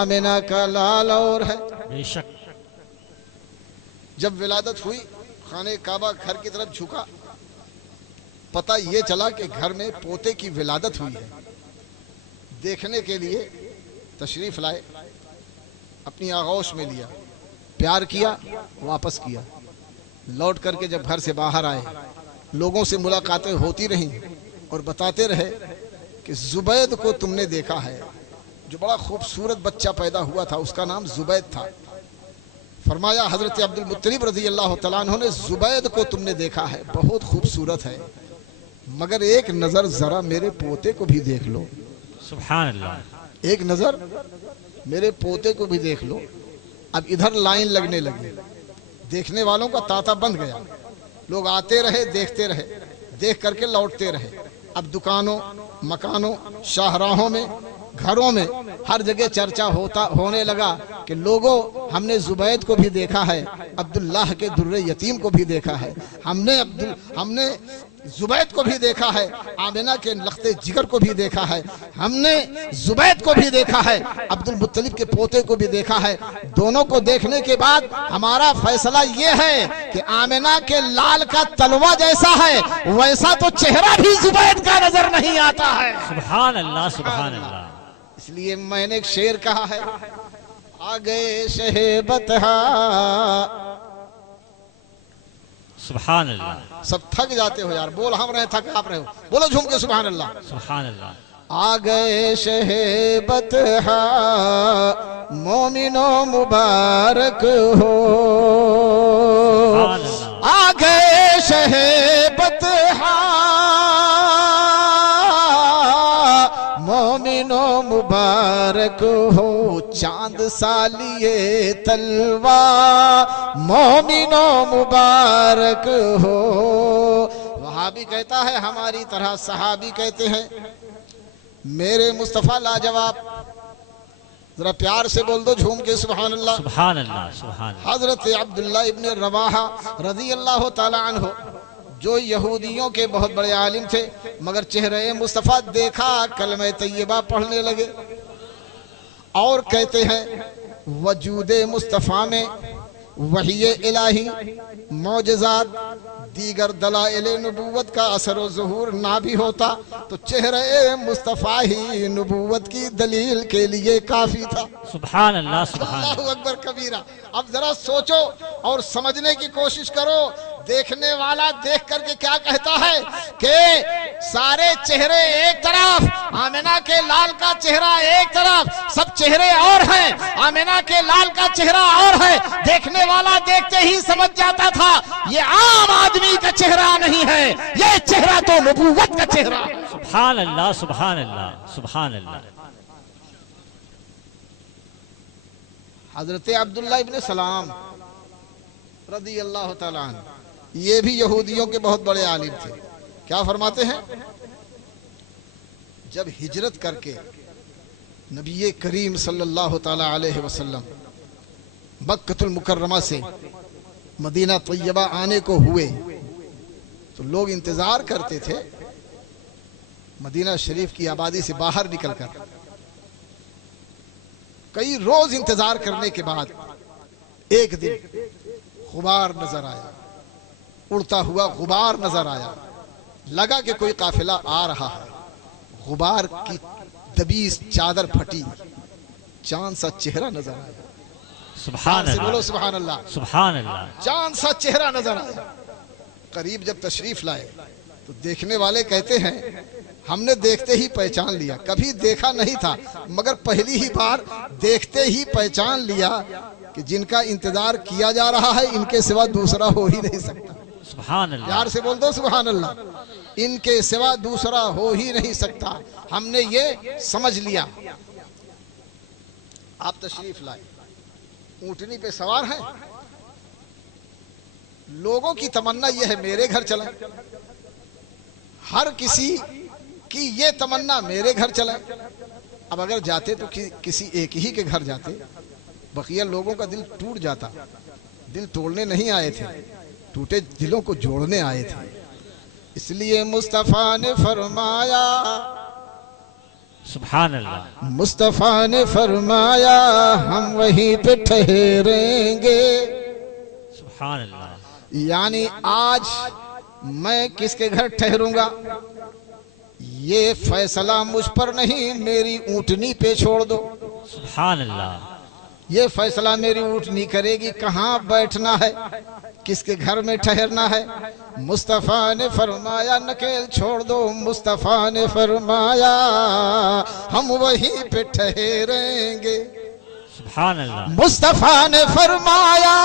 آمنہ کا لال اور ہے۔ بے شک جب ولادت ہوئی، خانہ کعبہ گھر کی طرف جھکا، پتہ یہ چلا کہ گھر میں پوتے کی ولادت ہوئی ہے۔ دیکھنے کے لیے تشریف لائے، اپنی آغوش میں لیا، پیار کیا، واپس کیا۔ لوٹ کر کے جب گھر سے باہر آئے، لوگوں سے ملاقاتیں ہوتی رہیں اور بتاتے رہے کہ زبید کو تم نے دیکھا ہے، جو بڑا خوبصورت بچہ پیدا ہوا تھا، اس کا نام زبید تھا۔ فرمایا حضرت عبدالمطلب رضی اللہ تعالیٰ عنہ نے، زبید کو تم نے دیکھا ہے، بہت خوبصورت ہے، مگر ایک نظر ذرا میرے پوتے کو بھی دیکھ لو۔ سبحان اللہ، ایک نظر میرے پوتے کو بھی دیکھ لو۔ اب ادھر لائن لگنے لگی، دیکھنے والوں کا تانتا بند گیا، لوگ آتے رہے، دیکھتے رہے، دیکھ کر کے لوٹتے رہے۔ اب دکانوں، مکانوں، شاہراہوں میں، گھروں میں ہر جگہ چرچا ہونے لگا کہ لوگوں، ہم نے زبید کو بھی دیکھا ہے، عبداللہ کے در یتیم کو بھی دیکھا ہے، ہم نے زبید کو بھی دیکھا ہے، آمنہ کے لخت جگر کو بھی دیکھا ہے، ہم نے زبید کو بھی دیکھا ہے، عبدالمطلب کے پوتے کو بھی دیکھا ہے۔ دونوں کو دیکھنے کے بعد ہمارا فیصلہ یہ ہے کہ آمنہ کے لال کا تلوہ جیسا ہے، ویسا تو چہرہ بھی زبید کا نظر نہیں آتا ہے۔ سبحان اللہ، سبحان اللہ۔ اس لیے میں نے ایک شعر کہا ہے، آگئے شہ بطحا، سبحان اللہ، سب تھک جاتے ہو یار، بول ہم رہے تھک آپ رہے ہو، بولو جھوم کے سبحان اللہ۔ سبحان اللہ، آگئے شہ بطحا مومنو مبارک ہو، سبحان اللہ، آگئے شہ بطحا مومنو مبارک ہو، چاند سالیے تلوا مومنو مبارک ہو۔ وہابی کہتا ہے ہماری طرح صحابی کہتے ہیں میرے مصطفیٰ لاجواب، ذرا پیار سے بول دو جھوم کے سبحان اللہ۔ سبحان اللہ، سبحان اللہ۔ حضرت عبداللہ ابن رواحہ رضی اللہ تعالی عنہ، جو یہودیوں کے بہت بڑے عالم تھے، مگر چہرہ مصطفیٰ دیکھا کلمہ طیبہ پڑھنے لگے اور کہتے ہیں وجود مصطفیٰ میں وحی الہی، معجزات، دیگر دلائل نبوت کا اثر و ظہور نہ بھی ہوتا تو چہرہ مصطفیٰ ہی نبوت کی دلیل کے لیے کافی تھا۔ سبحان اللہ، سبحان اللہ۔ اللہ اکبر کبیرہ۔ اب ذرا سوچو اور سمجھنے کی کوشش کرو، دیکھنے والا دیکھ کر کے کیا کہتا ہے کہ سارے چہرے ایک طرف، آمنہ کے لال کا چہرہ ایک طرف، سب چہرے اور ہیں، آمنہ کے لال کا چہرہ اور ہے۔ دیکھنے والا دیکھتے ہی سمجھ جاتا تھا یہ عام آدمی کا چہرہ نہیں ہے، یہ چہرہ تو نبوت کا چہرہ ہے۔ سبحان اللہ، سبحان اللہ، سبحان اللہ۔ حضرت عبداللہ ابن سلام رضی اللہ تعالیٰ عنہ، یہ بھی یہودیوں کے بہت بڑے عالم تھے۔ کیا فرماتے ہیں؟ جب ہجرت کر کے نبی کریم صلی اللہ تعالی علیہ وسلم مکہ المکرمہ سے مدینہ طیبہ آنے کو ہوئے تو لوگ انتظار کرتے تھے مدینہ شریف کی آبادی سے باہر نکل کر. کئی روز انتظار کرنے کے بعد ایک دن غبار نظر آیا, اڑتا ہوا غبار نظر آیا. لگا کہ کوئی قافلہ آ رہا ہے. غبار کی دبیس چادر پھٹی, چاند سا چہرہ نظر آیا. سبحان اللہ, بولو سبحان اللہ. سبحان اللہ. چاند سا چہرہ نظر آیا. قریب جب تشریف لائے تو دیکھنے والے کہتے ہیں ہم نے دیکھتے ہی پہچان لیا. کبھی دیکھا نہیں تھا مگر پہلی ہی بار دیکھتے ہی پہچان لیا کہ جن کا انتظار کیا جا رہا ہے ان کے سوا دوسرا ہو ہی نہیں سکتا. سبحان اللہ. پیار سے بول دو سبحان اللہ. ان کے سوا دوسرا ہو ہی نہیں سکتا. ہم نے یہ سمجھ لیا. آپ تشریف لائے, اونٹنی پہ سوار ہیں. لوگوں کی تمنا یہ ہے میرے گھر چلیں. ہر کسی کی یہ تمنا میرے گھر چلیں. اب اگر جاتے تو کسی ایک ہی کے گھر جاتے, بقیہ لوگوں کا دل ٹوٹ جاتا. دل توڑنے نہیں آئے تھے, ٹوٹے دلوں کو جوڑنے آئے تھے. اس لیے مصطفیٰ نے فرمایا, سبحان اللہ, مصطفیٰ نے فرمایا ہم وہیں پہ ٹھہریں گے. سبحان اللہ. یعنی آج میں کس کے گھر ٹھہروں گا یہ فیصلہ مجھ پر نہیں, میری اونٹنی پہ چھوڑ دو. سبحان اللہ. یہ فیصلہ میری اونٹنی کرے گی کہاں بیٹھنا ہے, کس کے گھر میں ٹھہرنا ہے. مصطفیٰ نے فرمایا نکیل چھوڑ دو. مصطفیٰ نے فرمایا ہم وہیں پہ ٹھہریں گے. سبحان اللہ. مصطفیٰ نے فرمایا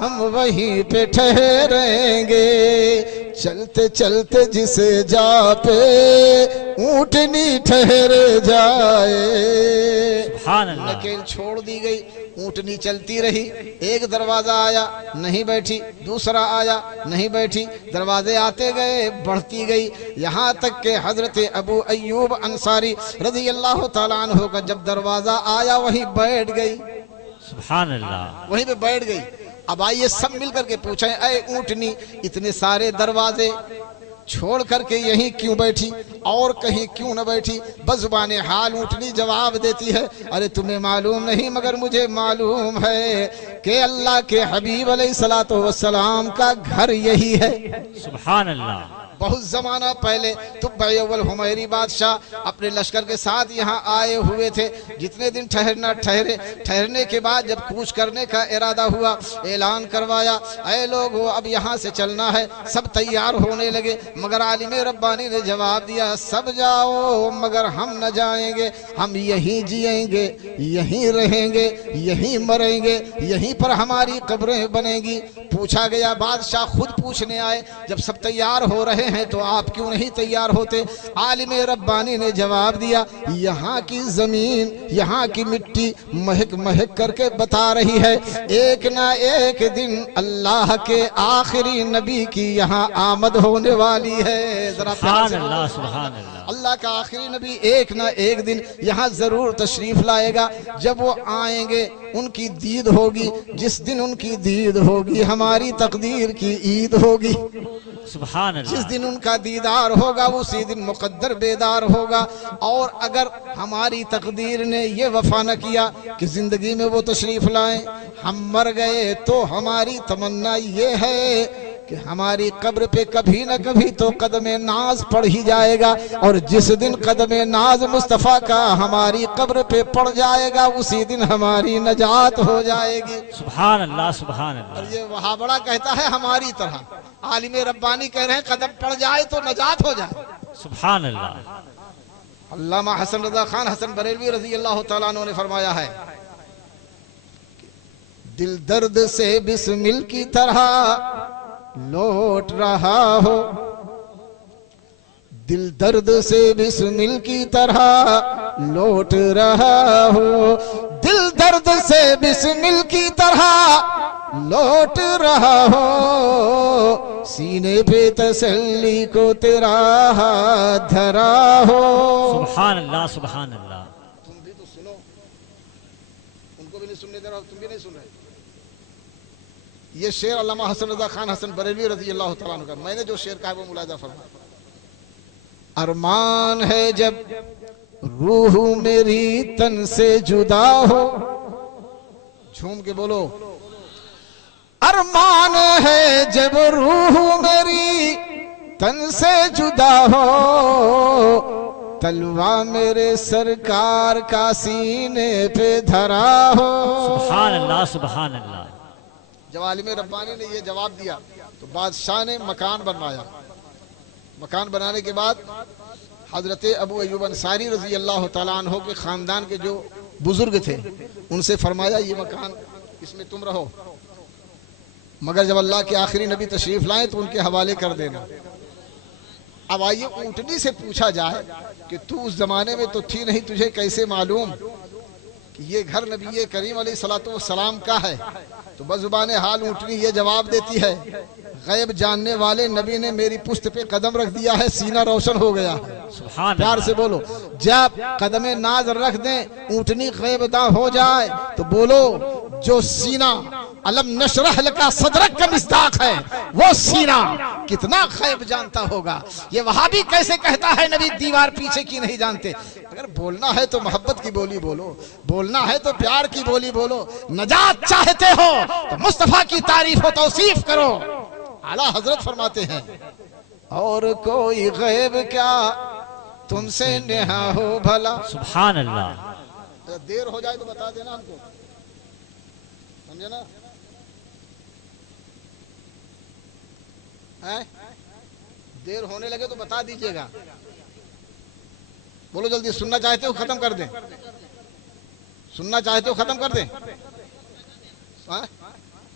ہم وہیں پہ ٹھہریں گے. چلتے چلتے جسے جا پہ اونٹنی ٹھہر جائے. سبحان اللہ. نکیل چھوڑ دی گئی, اونٹنی چلتی رہی. ایک دروازہ آیا نہیں بیٹھی, دوسرا آیا نہیں بیٹھی. دروازے آتے گئے, بڑھتی گئی, یہاں تک کہ حضرت ابو ایوب انصاری رضی اللہ تعالیٰ عنہ کا جب دروازہ آیا وہیں بیٹھ گئی. سبحان اللہ. وہیں پہ بیٹھ گئی. اب آئیے سب مل کر کے پوچھیں اے اونٹنی اتنے سارے دروازے چھوڑ کر کے یہیں کیوں بیٹھی اور کہیں کیوں نہ بیٹھی؟ بزبان حال اونٹنی جواب دیتی ہے ارے تمہیں معلوم نہیں مگر مجھے معلوم ہے کہ اللہ کے حبیب علیہ الصلوۃ والسلام کا گھر یہی ہے. سبحان اللہ. بہت زمانہ پہلے تبع اول حمیری بادشاہ اپنے لشکر کے ساتھ یہاں آئے ہوئے تھے. جتنے دن ٹھہرنا ٹھہرے. ٹھہرنے کے بعد جب کوچ کرنے کا ارادہ ہوا اعلان کروایا اے لوگو اب یہاں سے چلنا ہے. سب تیار ہونے لگے مگر عالم ربانی نے جواب دیا سب جاؤ مگر ہم نہ جائیں گے. ہم یہیں جئیں گے, یہیں رہیں گے, یہیں مریں گے, یہیں پر ہماری قبریں بنیں گی. پوچھا گیا بادشاہ خود پوچھنے آئے جب سب تیار ہو رہے ہیں تو آپ کیوں نہیں تیار ہوتے؟ عالم ربانی نے جواب دیا یہاں کی زمین یہاں کی مٹی مہک مہک کر کے بتا رہی ہے ایک نہ ایک دن اللہ کے آخری نبی کی یہاں آمد ہونے والی ہے. سبحان اللہ. سبحان اللہ. اللہ کا آخری نبی ایک نہ ایک دن یہاں ضرور تشریف لائے گا. جب وہ آئیں گے ان کی دید ہوگی. جس دن ان کی دید ہوگی ہماری تقدیر کی عید ہوگی. سبحان اللہ. جس دن ان کا دیدار ہوگا اسی دن مقدر بیدار ہوگا. اور اگر ہماری تقدیر نے یہ وفا نہ کیا کہ زندگی میں وہ تشریف لائیں, ہم مر گئے تو ہماری تمنا یہ ہے کہ ہماری قبر پہ کبھی نہ کبھی تو قدم ناز پڑ ہی جائے گا. اور جس دن قدم ناز مصطفیٰ کا ہماری قبر پہ پڑ جائے گا اسی دن ہماری نجات ہو جائے گی. سبحان اللہ. سبحان اللہ. اور یہ وہاں بڑا کہتا ہے ہماری طرح. عالم ربانی کہہ رہے ہیں قدم پڑ جائے تو نجات ہو جائے. سبحان اللہ. علامہ حسن رضا خان حسن بریلوی رضی اللہ تعالیٰ عنہ نے فرمایا ہے دل درد سے بسمل کی طرح لوٹ رہا ہو. دل درد سے بسمل کی طرح لوٹ رہا ہو. دل درد سے بسمل کی طرح لوٹ رہا ہو. سینے پہ تسلی کو تیرا ہاتھ دھرا ہو. سبحان اللہ سبحان اللہ. تم بھی تو سنو، ان کو بھی نہیں سننے دے رہا، تم بھی نہیں سن رہے. یہ شعر علامہ حسن رضا خان حسن بریلوی رضی اللہ تعالیٰ عنہ کا. میں نے جو شعر کہا وہ ملاحظہ فرمایا. ارمان ہے جب روح میری تن سے جدا ہو. جھوم کے بولو. ارمان ہے جب روح میری تن سے جدا ہو، تلوہ میرے سرکار کا سینے پہ دھرا ہو. سبحان اللہ سبحان اللہ. جب عالم ربانی نے یہ جواب دیا تو بادشاہ نے مکان بنوایا. مکان بنانے کے بعد حضرت ابو ایوب انصاری رضی اللہ تعالیٰ عنہ کے خاندان کے جو بزرگ تھے ان سے فرمایا یہ مکان اس میں تم رہو، مگر جب اللہ کے آخری نبی تشریف لائیں تو ان کے حوالے کر دینا. اب آئیے اونٹنی سے پوچھا جائے کہ تو اس زمانے میں تو تھی نہیں، تجھے کیسے معلوم کہ یہ گھر نبی کریم علیہ الصلوۃ والسلام کا ہے؟ تو بزبان حال اونٹنی یہ جواب دیتی ہے غیب جاننے والے نبی نے میری پشت پہ قدم رکھ دیا ہے، سینہ روشن ہو گیا. سبحان پیار اللہ. سے بولو. جب قدم ناز رکھ دیں اونٹنی غیب داں ہو جائے تو بولو جو سینہ علم نشرح لکا صدرک کا مصداق ہے وہ سینہ کتنا غیب جانتا ہوگا. یہ وہابی کیسے کہتا ہے نبی دیوار پیچھے کی نہیں جانتے؟ اگر بولنا ہے تو محبت کی بولی بولو، بولنا ہے تو پیار کی بولی بولو. نجات چاہتے ہو تو مصطفیٰ کی تعریف و توصیف کرو. اعلیٰ حضرت فرماتے ہیں اور کوئی غیب کیا تم سے نہا ہو بھلا. سبحان اللہ. اگر دیر ہو جائے تو بتا دینا ہم کو، سمجھے نا؟ دیر ہونے لگے تو بتا دیجئے گا. بولو جلدی. سننا چاہتے ہو ختم کر دیں؟ سننا چاہتے ہو ختم کر دیں؟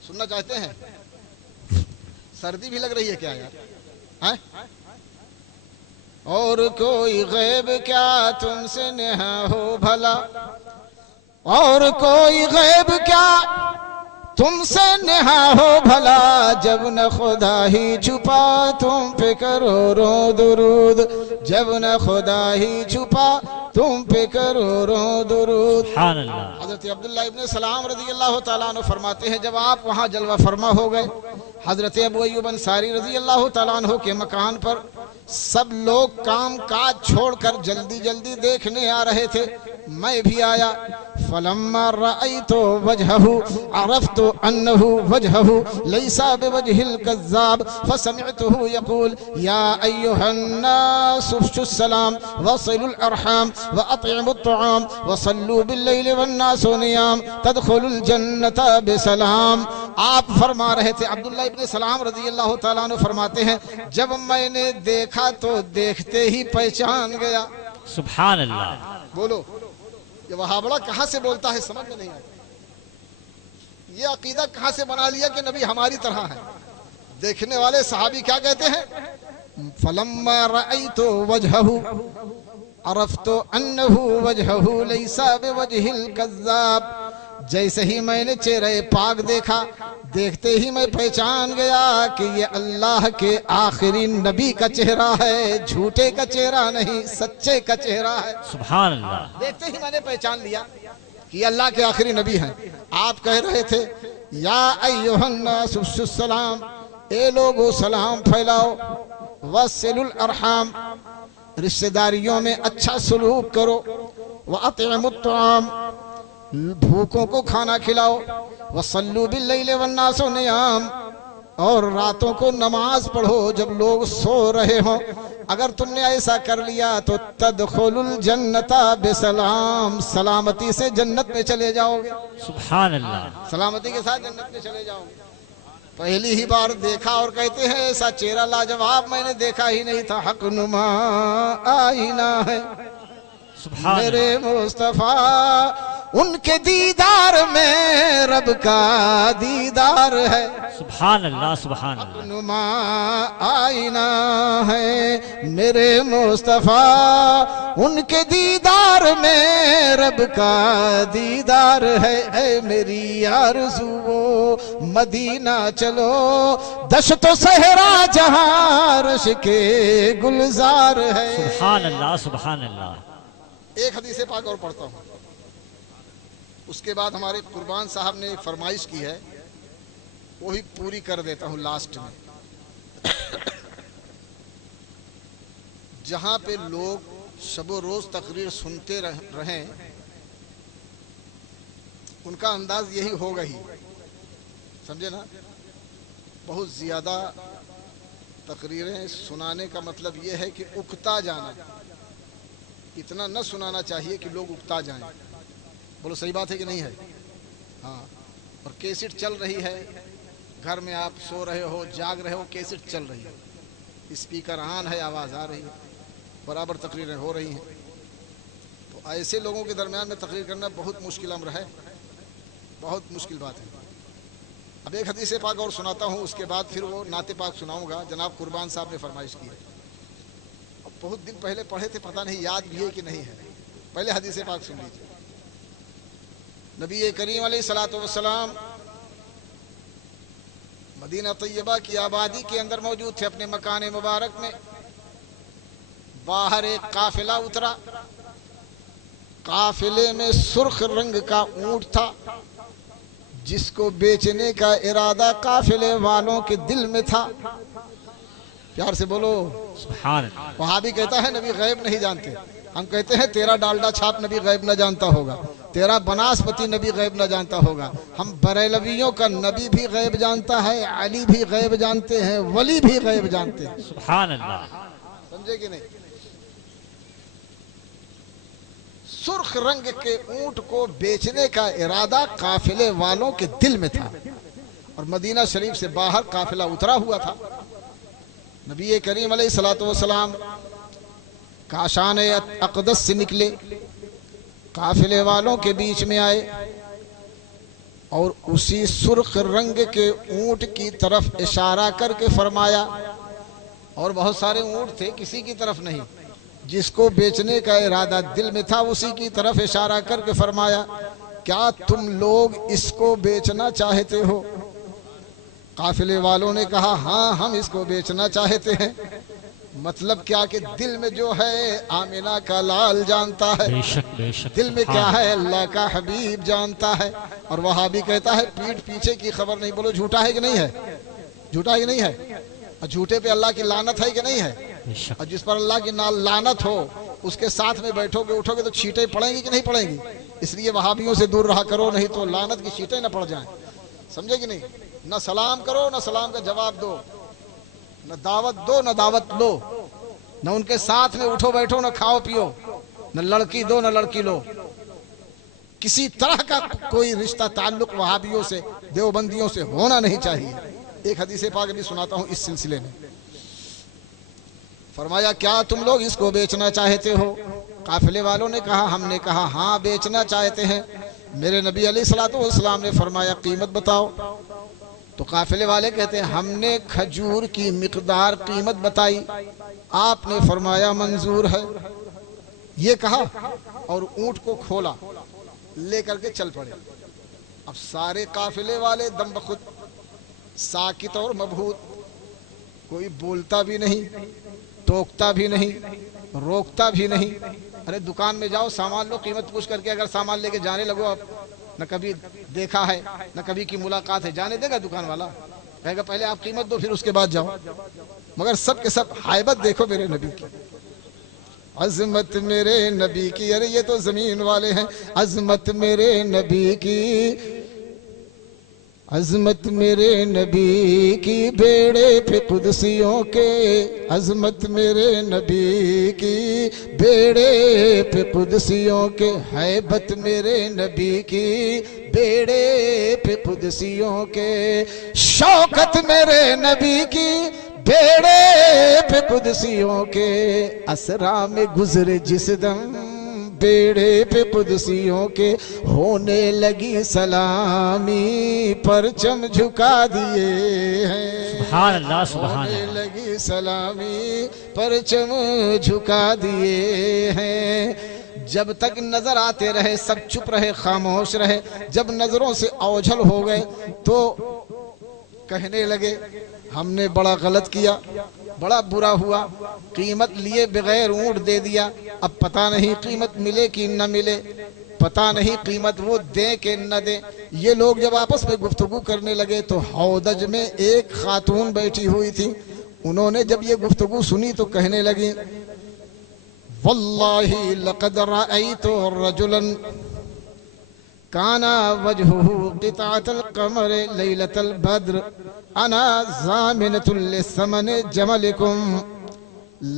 سننا چاہتے ہیں؟ سردی بھی لگ رہی ہے کیا یار؟ اور کوئی غیب کیا تم سے نہا ہو بھلا، اور کوئی غیب کیا تم سے نہا ہو بھلا، جب نہ خدا ہی چھپا تم پہ کروڑوں درود، جب نہ خدا ہی چھپا تم پہ کروڑوں درود. سبحان اللہ. حضرت عبداللہ ابن سلام رضی اللہ تعالیٰ عنہ فرماتے ہیں جب آپ وہاں جلوہ فرما ہو گئے حضرت ابو ایوب انصاری رضی اللہ تعالیٰ عنہ کے مکان پر سب لوگ کام کاج چھوڑ کر جلدی جلدی دیکھنے آ رہے تھے. میں بھی آیا. فلما رأيت وجهه عرفت أنه وجهه ليس بوجه الكذاب فسمعته يقول يا أيها الناس افشوا السلام وصلوا الأرحام وأطعموا الطعام وصلوا بالليل والناس نيام تدخلوا الجنة بسلام. آپ فرما رہے تھے. عبداللہ ابن سلام رضی اللہ تعالیٰ عنہ فرماتے ہیں جب میں نے دیکھا تو دیکھتے ہی پہچان گیا. سبحان اللہ. بولو یہ وہابڑا کہاں سے بولتا ہے سمجھ میں نہیں آتا. یہ عقیدہ کہاں سے بنا لیا کہ نبی ہماری طرح ہے. دیکھنے والے صحابی کیا کہتے ہیں فلما رأيت وجهه عرفت انه وجهه ليس بوجه الكذاب. جیسے ہی میں نے چہرہ پاک دیکھا دیکھتے ہی میں پہچان گیا کہ یہ اللہ کے آخری نبی کا چہرہ ہے، جھوٹے کا چہرہ نہیں، سچے کا چہرہ ہے. سبحان اللہ. دیکھتے ہی میں نے پہچان لیا کہ یہ اللہ کے آخری نبی ہیں. آپ کہہ رہے تھے یا ایھا الناس افشوا السلام، اے لوگو سلام پھیلاؤ، وصلوا الارحام، رشتہ داریوں میں اچھا سلوک کرو، واطعموا الطعام، بھوکوں کو کھانا کھلاؤ، وصلوا باللیل والناس نیام، اور راتوں کو نماز پڑھو جب لوگ سو رہے ہوں. اگر تم نے ایسا کر لیا تو تدخل الجنت بسلام، سلامتی سے جنت میں چلے جاؤ گے. سبحان اللہ. سلامتی کے ساتھ جنت میں چلے جاؤ گے. پہلی ہی بار دیکھا اور کہتے ہیں ایسا چہرہ لاجواب میں نے دیکھا ہی نہیں تھا. حق نما آئینہ ہے میرے مصطفیٰ، ان کے دیدار میں رب کا دیدار ہے. سبحان اللہ. سبحان حق اللہ. نما آئینہ ہیں میرے مصطفیٰ، ان کے دیدار میں رب کا دیدار ہے، اے میری آرزو مدینہ چلو، دشت و صحرا جہاں رش کے گلزار ہے۔ سبحان اللہ سبحان اللہ۔ ایک حدیث پاک اور پڑھتا ہوں، اس کے بعد ہمارے قربان صاحب نے ایک فرمائش کی ہے، وہی پوری کر دیتا ہوں لاسٹ میں۔ جہاں پہ لوگ شب و روز تقریر سنتے رہیں، ان کا انداز یہی ہوگا ہی، سمجھے نا؟ بہت زیادہ تقریریں سنانے کا مطلب یہ ہے کہ اکتا جانا، اتنا نہ سنانا چاہیے کہ لوگ اکتا جائیں۔ بولو صحیح بات ہے کہ نہیں ہے؟ ہاں، اور کیسٹ چل رہی ہے، گھر میں آپ سو رہے ہو، جاگ رہے ہو، کیسٹ چل رہی ہے، اسپیکر آن ہے، آواز آ رہی ہے، برابر تقریریں ہو رہی ہیں۔ تو ایسے لوگوں کے درمیان میں تقریر کرنا بہت مشکل امر ہے، بہت مشکل بات ہے۔ اب ایک حدیث پاک اور سناتا ہوں، اس کے بعد پھر وہ نعت پاک سناؤں گا۔ جناب قربان صاحب نے فرمائش کی ہے، اب بہت دن پہلے پڑھے تھے، پتہ نہیں یاد بھی ہے کہ نہیں ہے۔ پہلے حدیث پاک سن لیجیے۔ نبی کریم علیہ الصلوۃ والسلام مدینہ طیبہ کی آبادی کے اندر موجود تھے، اپنے مکان مبارک میں۔ باہر ایک قافلہ اترا، قافلے میں سرخ رنگ کا اونٹ تھا، جس کو بیچنے کا ارادہ قافلے والوں کے دل میں تھا۔ پیار سے بولو سبحان اللہ۔ وہابی کہتا ہے نبی غیب نہیں جانتے، ہم کہتے ہیں تیرا ڈالڈا چھاپ نبی غیب نہ جانتا ہوگا، تیرا بناسپتی نبی غیب نہ جانتا ہوگا۔ ہم بریلویوں کا نبی بھی غیب جانتا ہے، علی بھی غیب جانتے ہیں، ولی بھی غیب جانتے ہیں۔ سبحان اللہ۔ سمجھے کہ نہیں؟ سرخ رنگ کے اونٹ کو بیچنے کا ارادہ قافلے والوں کے دل میں تھا، اور مدینہ شریف سے باہر قافلہ اترا ہوا تھا۔ نبی کریم علیہ الصلوۃ والسلام کاشان اقدس سے نکلے، قافلے والوں کے بیچ میں آئے، اور اسی سرخ رنگ کے اونٹ کی طرف اشارہ کر کے فرمایا، اور بہت سارے اونٹ تھے، کسی کی طرف نہیں، جس کو بیچنے کا ارادہ دل میں تھا اسی کی طرف اشارہ کر کے فرمایا، کیا تم لوگ اس کو بیچنا چاہتے ہو؟ قافلے والوں نے کہا ہاں ہم اس کو بیچنا چاہتے ہیں۔ مطلب کیا کہ دل میں جو ہے آمینہ کا لال جانتا ہے، بے شک بے شک۔ دل میں کیا ہے اللہ کا حبیب جانتا ہے۔ اور وہابی کہتا ہے پیٹھ پیچھے کی خبر نہیں۔ بولو جھوٹا ہے کہ نہیں ہے؟ جھوٹا ہے کہ نہیں ہے؟ اور جھوٹے پہ اللہ کی لعنت ہے کہ نہیں ہے؟ اور جس پر اللہ کی لعنت ہو اس کے ساتھ میں بیٹھو گے اٹھو گے تو چھینٹیں پڑیں گی کہ نہیں پڑیں گی؟ اس لیے وہابیوں سے دور رہا کرو، نہیں تو لعنت کی چھینٹیں نہ پڑ جائیں، سمجھے کہ نہیں؟ نہ سلام کرو نہ سلام کا جواب دو، نہ دعوت دو نہ دعوت لو، نہ ان کے ساتھ میں اٹھو بیٹھو، نہ کھاؤ پیو، نہ لڑکی دو نہ لڑکی لو۔ کسی طرح کا کوئی رشتہ تعلق وہابیوں سے دیوبندیوں سے ہونا نہیں چاہیے۔ ایک حدیث پاک بھی سناتا ہوں اس سلسلے میں۔ فرمایا کیا تم لوگ اس کو بیچنا چاہتے ہو؟ قافلے والوں نے کہا، ہم نے کہا ہاں بیچنا چاہتے ہیں۔ میرے نبی علیہ الصلوۃ والسلام نے فرمایا قیمت بتاؤ۔ تو قافلے والے کہتے ہیں ہم نے کھجور کی مقدار قیمت بتائی، آپ نے فرمایا منظور ہے۔ یہ کہا اور اونٹ کو کھولا، لے کر کے چل پڑے۔ اب سارے قافلے والے دم بخود ساکت اور مبہوت، کوئی بولتا بھی نہیں، ٹوکتا بھی نہیں، روکتا بھی نہیں۔ ارے دکان میں جاؤ سامان لو، قیمت پوچھ کر کے اگر سامان لے کے جانے لگو، اب نہ کبھی دیکھا ہے نہ کبھی کی ملاقات ہے، جانے دے گا دکان والا؟ کہے گا پہلے آپ قیمت دو پھر اس کے بعد جاؤ۔ مگر سب کے سب حیبت دیکھو میرے نبی کی، عظمت میرے نبی کی۔ ارے یہ تو زمین والے ہیں، عظمت میرے نبی کی، عظمت میرے نبی کی بیڑے پہ قدسیوں کے، عظمت میرے نبی کی بیڑے پہ قدسیوں کے، ہیبت میرے نبی کی بیڑے پہ قدسیوں کے، شوکت میرے نبی کی بیڑے پہ قدسیوں کے، اسرا میں گزرے جس دم بیڑے پہ قدسیوں کے ہونے لگی سلامی، پرچم جھکا دیے ہیں، سبحان اللہ سبحان ہونے اللہ۔ لگی سلامی، پرچم جھکا دیے ہیں۔ جب تک نظر آتے رہے سب چپ رہے، خاموش رہے، جب نظروں سے اوجھل ہو گئے تو کہنے لگے ہم نے بڑا غلط کیا، بڑا برا ہوا، قیمت لیے بغیر اونٹ دے دیا، اب پتہ نہیں قیمت ملے کہ نہ ملے، پتہ نہیں قیمت وہ دیں کہ نہ دیں۔ یہ لوگ جب آپس میں گفتگو کرنے لگے تو ہودج میں ایک خاتون بیٹھی ہوئی تھی، انہوں نے جب یہ گفتگو سنی تو کہنے لگی واللہ لقد رأیت رجلا کانا وجہہ قطعۃ القمر لیلۃ البدر انا ضامنۃ لثمن جملکم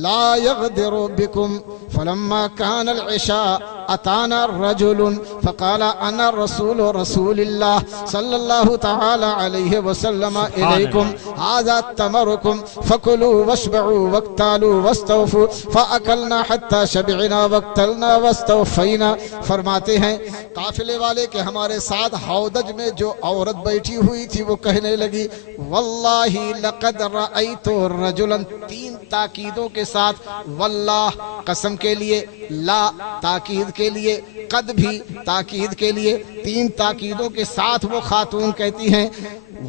لا يغدر بكم فلما كان العشاء أتانا رجل فقال أنا رسول الله صلى الله تعالى عليه وسلم إليكم هذا تمركم فكلوا واشبعوا واكتالوا واستوفوا فأكلنا حتى شبعنا واكتلنا واستوفينا۔ فرماتے ہیں قافلے والے کہ ہمارے ساتھ ہودج میں جو عورت بیٹھی ہوئی تھی وہ کہنے لگی واللہ لقد رأيت رجلا، تین تاکیدوں کے ساتھ، واللہ قسم کے لیے، لا تاکید کے لیے، قد بھی تاکید کے لیے، تین تاکیدوں کے ساتھ وہ خاتون کہتی ہیں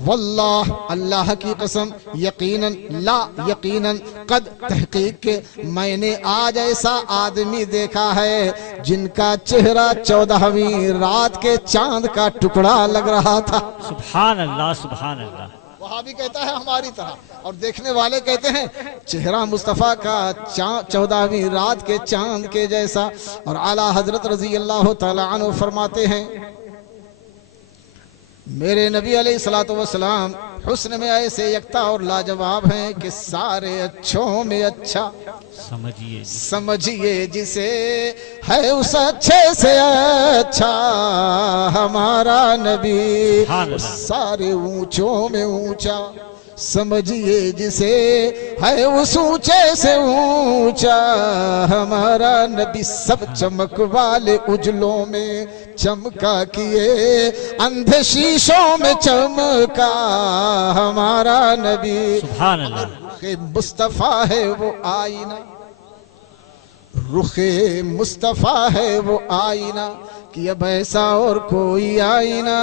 واللہ اللہ کی قسم، یقیناً، لا یقیناً، قد تحقیق کے میں نے آج ایسا آدمی دیکھا ہے جن کا چہرہ 14ویں رات کے چاند کا ٹکڑا لگ رہا تھا۔ سبحان اللہ سبحان اللہ۔ وہابی کہتا ہے ہماری طرح، اور دیکھنے والے کہتے ہیں چہرہ مصطفیٰ کا 14ویں رات کے چاند کے جیسا۔ اور اعلیٰ حضرت رضی اللہ تعالیٰ عنہ فرماتے ہیں میرے نبی علیہ السلام حسن میں ایسے یکتا اور لاجواب ہیں کہ سارے اچھوں میں اچھا، سمجھیے جسے ہے اس اچھے سے اچھا ہمارا نبی، سارے اونچوں میں اونچا، سمجھیے جسے ہے اس اونچے سے اونچا ہمارا نبی، سب چمک والے اجلوں میں چمکا کیے، اندھے شیشوں میں چمکا ہمارا نبی۔ سبحان اللہ۔ رخ مصطفیٰ ہے وہ آئینہ، رخ مصطفیٰ ہے وہ آئینہ کہ اب ایسا اور کوئی آئینہ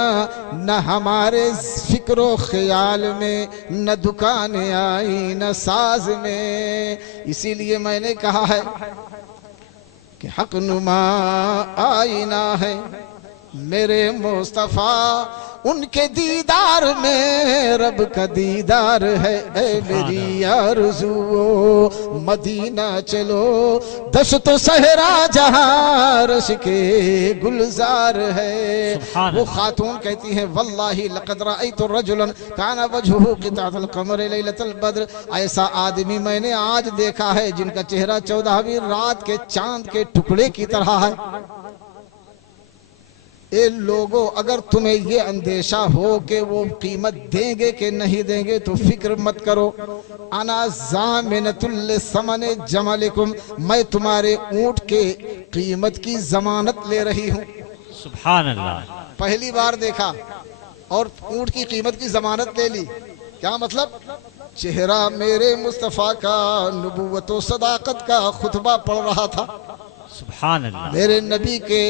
نہ ہمارے فکر و خیال میں، نہ دکانیں آئینہ ساز میں۔ اسی لیے میں نے کہا ہے کہ حق نما آئینہ ہے میرے مصطفیٰ، ان کے دیدار میں رب کا دیدار ہے۔ اے میری آرزو مدینہ چلو، دشت و صحرا جہاں رش کے گلزار ہے۔ وہ خاتون کہتی ہیں واللہ لقد رأیت رجلا کان وجہہ قطعۃ القمر لیلۃ البدر، ایسا آدمی میں نے آج دیکھا ہے جن کا چہرہ 14ویں رات کے چاند کے ٹکڑے کی طرح ہے۔ اے لوگو، اگر تمہیں یہ اندیشہ ہو کہ وہ قیمت دیں گے کہ نہیں دیں گے تو فکر مت کرو، انا ضامنۃ لثمن جملکم، میں تمہارے اونٹ کے قیمت کی ضمانت لے رہی ہوں۔ سبحان اللہ۔ پہلی بار دیکھا اور اونٹ کی قیمت کی ضمانت لے لی، کیا مطلب؟ چہرہ میرے مصطفیٰ کا نبوت و صداقت کا خطبہ پڑھ رہا تھا، سبحان اللہ۔ میرے نبی کے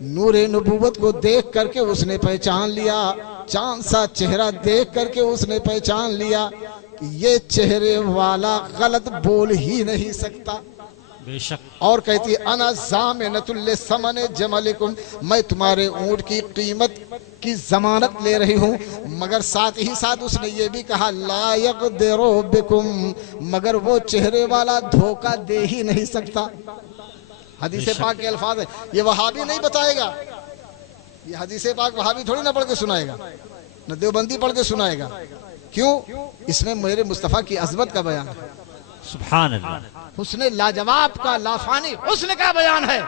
نور نبوت کو دیکھ کر کے اس نے پہچان لیا، چاند سا چہرہ دیکھ کر کے اس نے پہچان لیا کہ یہ چہرے والا غلط بول ہی نہیں سکتا۔ بے شک۔ اور کہتی ہے انا ضامنۃ لثمن جملکم، میں تمہارے اونٹ کی قیمت کی ضمانت لے رہی ہوں، مگر ساتھ ہی ساتھ اس نے یہ بھی کہا لا یغدر بکم، مگر وہ چہرے والا دھوکہ دے ہی نہیں سکتا۔ حدیث پاک کے الفاظ ہے، یہ وہابی نہیں بتائے گا، یہ حدیث پاک وہابی تھوڑی نہ پڑھ کے سنائے گا، نہ دیوبندی پڑھ کے سنائے گا۔ کیوں؟ اس میں میرے مصطفیٰ کی عظمت کا بیان ہے، سبحان اللہ۔ حسن لاجواب کا، لافانی حسن کا بیان ہے۔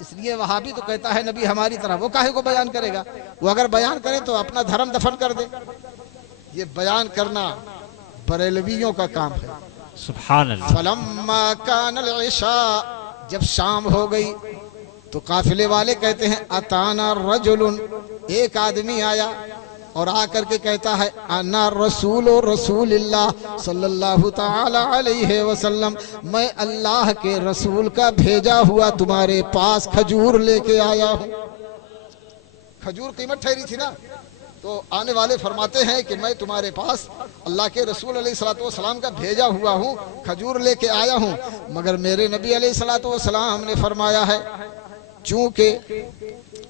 اس لیے وہابی تو کہتا ہے نبی ہماری طرح، وہ کاہے کو بیان کرے گا؟ وہ اگر بیان کرے تو اپنا دھرم دفن کر دے۔ یہ بیان کرنا بریلویوں کا کام ہے۔ سبحان اللہ۔ فلما کان العشاء، جب شام ہو گئی، تو قافلے والے کہتے ہیں اتانا رجل، ایک آدمی آیا اور آ کر کے کہتا ہے انا رسول رسول اللہ صلی اللہ تعالی علیہ وسلم، میں اللہ کے رسول کا بھیجا ہوا تمہارے پاس کھجور لے کے آیا ہوں۔ کھجور قیمت ٹھہری تھی نا، تو آنے والے فرماتے ہیں کہ میں تمہارے پاس اللہ کے رسول علیہ السلام کا بھیجا ہوا ہوں، کھجور لے کے آیا ہوں، مگر میرے نبی علیہ السلام نے فرمایا ہے چونکہ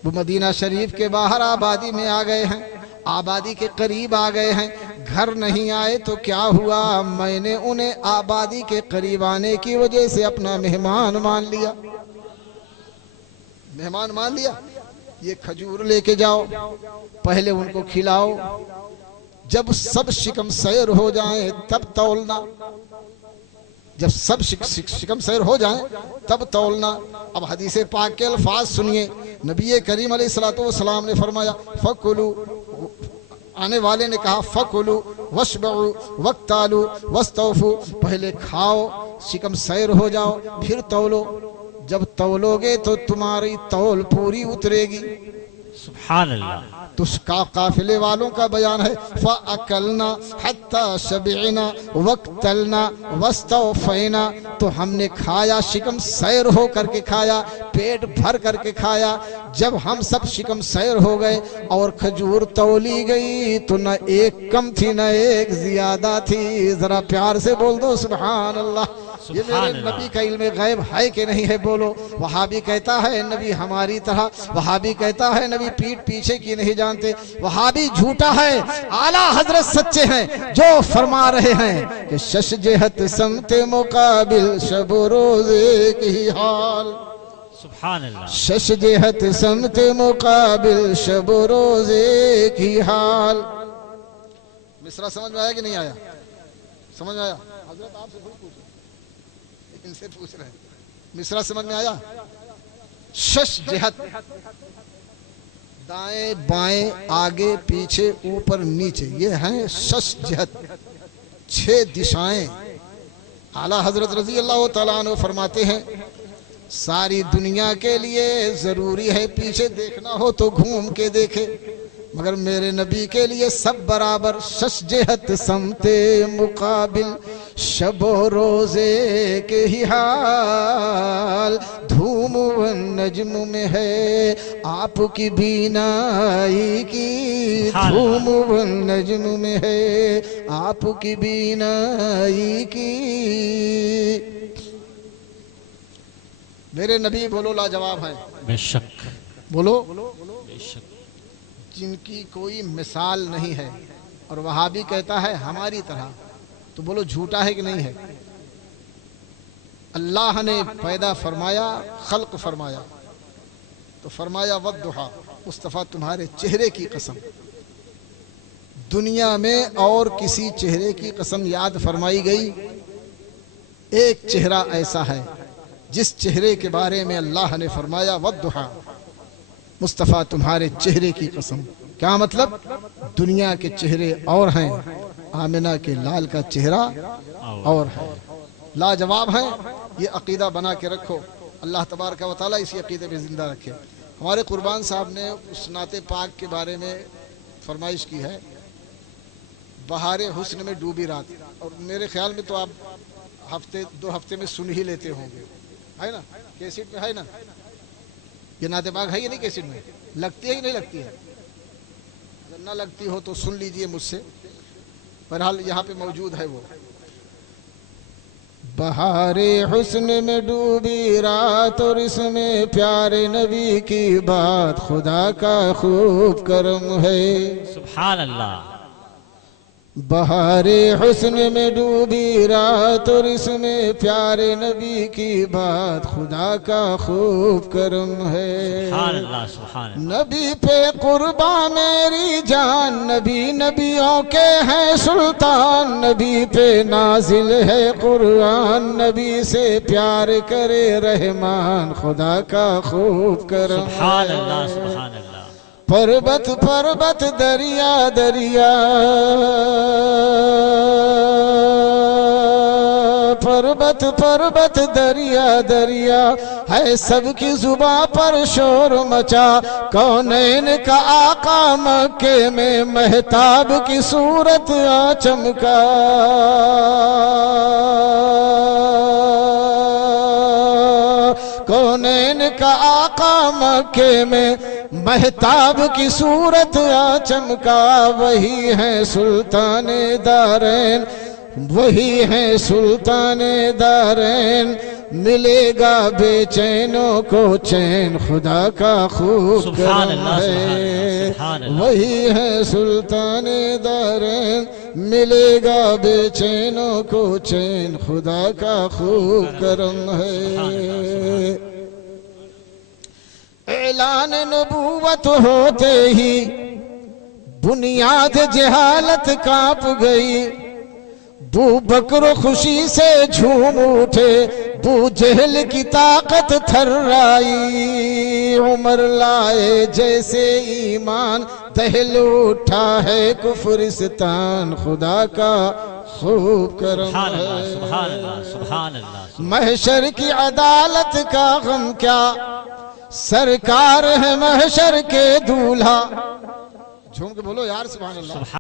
وہ مدینہ شریف کے باہر آبادی میں آ گئے ہیں، آبادی کے قریب آ گئے ہیں، گھر نہیں آئے تو کیا ہوا، میں نے انہیں آبادی کے قریب آنے کی وجہ سے اپنا مہمان مان لیا، مہمان مان لیا۔ یہ کھجور لے کے جاؤ، پہلے ان کو کھلاؤ، جب سب شکم سیر ہو جائیں تب تولنا، جب سب شکم سیر ہو جائیں تب تولنا۔ اب حدیث پاک کے الفاظ سنیے، نبی کریم علیہ السلام نے فرمایا فَكُلُوا، آنے والے نے کہا فَكُلُوا وَاشْبَعُوا وَاقْتَالُوا وَاسْتَوْفُوا، پہلے کھاؤ، شکم سیر ہو جاؤ، پھر تولو، جب تولو گے تو تمہاری تول پوری اترے گی۔ سبحان اللہ۔ تو قافلے والوں کا بیان ہے فَأَكَلْنَا حَتَّى شَبِعْنَا وَاقْتَلْنَا وَاسْتَوْفَيْنَا، تو ہم نے کھایا، شکم سیر ہو کر کے کھایا، پیٹ بھر کر کے کھایا، جب ہم سب شکم سیر ہو گئے اور کھجور تولی گئی تو نہ ایک کم تھی نہ ایک زیادہ تھی۔ ذرا پیار سے بول دو سبحان اللہ۔ یہ میرے نبی کا علم غیب ہے کہ نہیں ہے بولو۔ وہابی کہتا ہے نبی ہماری طرح، وہابی کہتا ہے نبی پیٹ پیچھے کی نہیں جانتے، وہابی جھوٹا ہے، اعلیٰ حضرت سچے ہیں جو فرما رہے ہیں کہ شش جہت سمت مقابل شب و روز ایک ہی حال، سبحان اللہ۔ شش جہت سمت مقابل شب و روز ایک ہی حال۔ مصرع سمجھ میں آیا کہ نہیں آیا؟ سمجھ میں آیا؟ حضرت آپ سے تھوڑی پوچھ رہے ہیں، ان سے پوچھ رہے ہیں، مصرع سمجھ میں آیا؟ شش جہت، دائیں بائیں آگے پیچھے اوپر نیچے، یہ ہیں شش جہت، 6 دشائیں۔ اعلیٰ حضرت رضی اللہ تعالیٰ عنہ فرماتے ہیں ساری دنیا کے لیے ضروری ہے پیچھے دیکھنا ہو تو گھوم کے دیکھے، مگر میرے نبی کے لیے سب برابر، شش جہت سمت مقابل شب و روز ایک ہی حال، دھوم و نجم میں ہے آپ کی بینائی کی، دھوم و نجم میں ہے آپ کی بینائی کی۔ میرے نبی بولو لاجواب ہیں، بے شک، بولو بے شک، جن کی کوئی مثال نہیں ہے، اور وہابی کہتا ہے ہماری طرح، تو بولو جھوٹا ہے کہ نہیں ہے؟ اللہ نے پیدا فرمایا، خلق فرمایا، تو فرمایا وَالضُّحَىٰ، مصطفیٰ تمہارے چہرے کی قسم، دنیا میں اور کسی چہرے کی قسم یاد فرمائی گئی؟ ایک چہرہ ایسا ہے جس چہرے کے بارے میں اللہ نے فرمایا وَالضُّحَىٰ، مصطفیٰ تمہارے چہرے کی قسم۔ کیا مطلب؟ دنیا کے چہرے اور ہیں، آمنہ کے لال کا چہرہ اور ہے، لاجواب ہیں۔ یہ عقیدہ بنا کے رکھو، اللہ تبارک و تعالیٰ اسی عقیدے میں زندہ رکھے۔ ہمارے قربان صاحب نے اس نعت پاک کے بارے میں فرمائش کی ہے، بہار حسن میں ڈوبی رات، اور میرے خیال میں تو آپ 2 ہفتے میں سن ہی لیتے ہوں گے، ہے نا؟ کیسٹ میں ہے نا؟ یہ نعت پاک ہے یا نہیں کیسٹ میں؟ لگتی ہے کہ نہیں لگتی ہے؟ اگر نہ لگتی ہو تو سن لیجئے مجھ سے، بہرحال یہاں پہ موجود ہے وہ۔ بہار حسن میں ڈوبی رات اور اس میں پیارے نبی کی بات، خدا کا خوب کرم ہے۔ سبحان اللہ۔ بہار حسن میں ڈوبی رات اور اس میں پیارے نبی کی بات، خدا کا خوب کرم ہے۔ سبحان اللہ، سبحان اللہ۔ نبی پہ قربان میری جان، نبی نبیوں کے ہیں سلطان، نبی پہ نازل ہے قرآن، نبی سے پیار کرے رحمان، خدا کا خوب کرم ہے۔ سبحان اللہ، سبحان اللہ۔ پربت پربت دریا دریا، پربت پربت دریا دریا ہے سب کی زباں پر شور مچا کونین کا آقا مکے میں مہتاب کی صورت آ چمکا کونین کا آقا مکے میں مہتاب کی صورت آ چمکا وہی ہے سلطان دارین وہی ہے سلطان دارین ملے گا بے چینوں کو چین خدا کا خوب کرم ہے وہی ہے سلطان دارین ملے گا بے چینوں کو چین خدا کا خوب کرم ہے اعلان نبوت ہوتے ہی بنیاد جہالت کانپ گئی بو بکر خوشی سے جھوم اٹھے بو جہل کی طاقت تھرائی عمر لائے جیسے ایمان دہل اٹھا ہے کفرستان خدا کا خوب کرم ہے سبحان اللہ سبحان اللہ محشر کی عدالت کا غم کیا سرکار ہے محشر کے دولہا جھوم کے بولو یار سبحان اللہ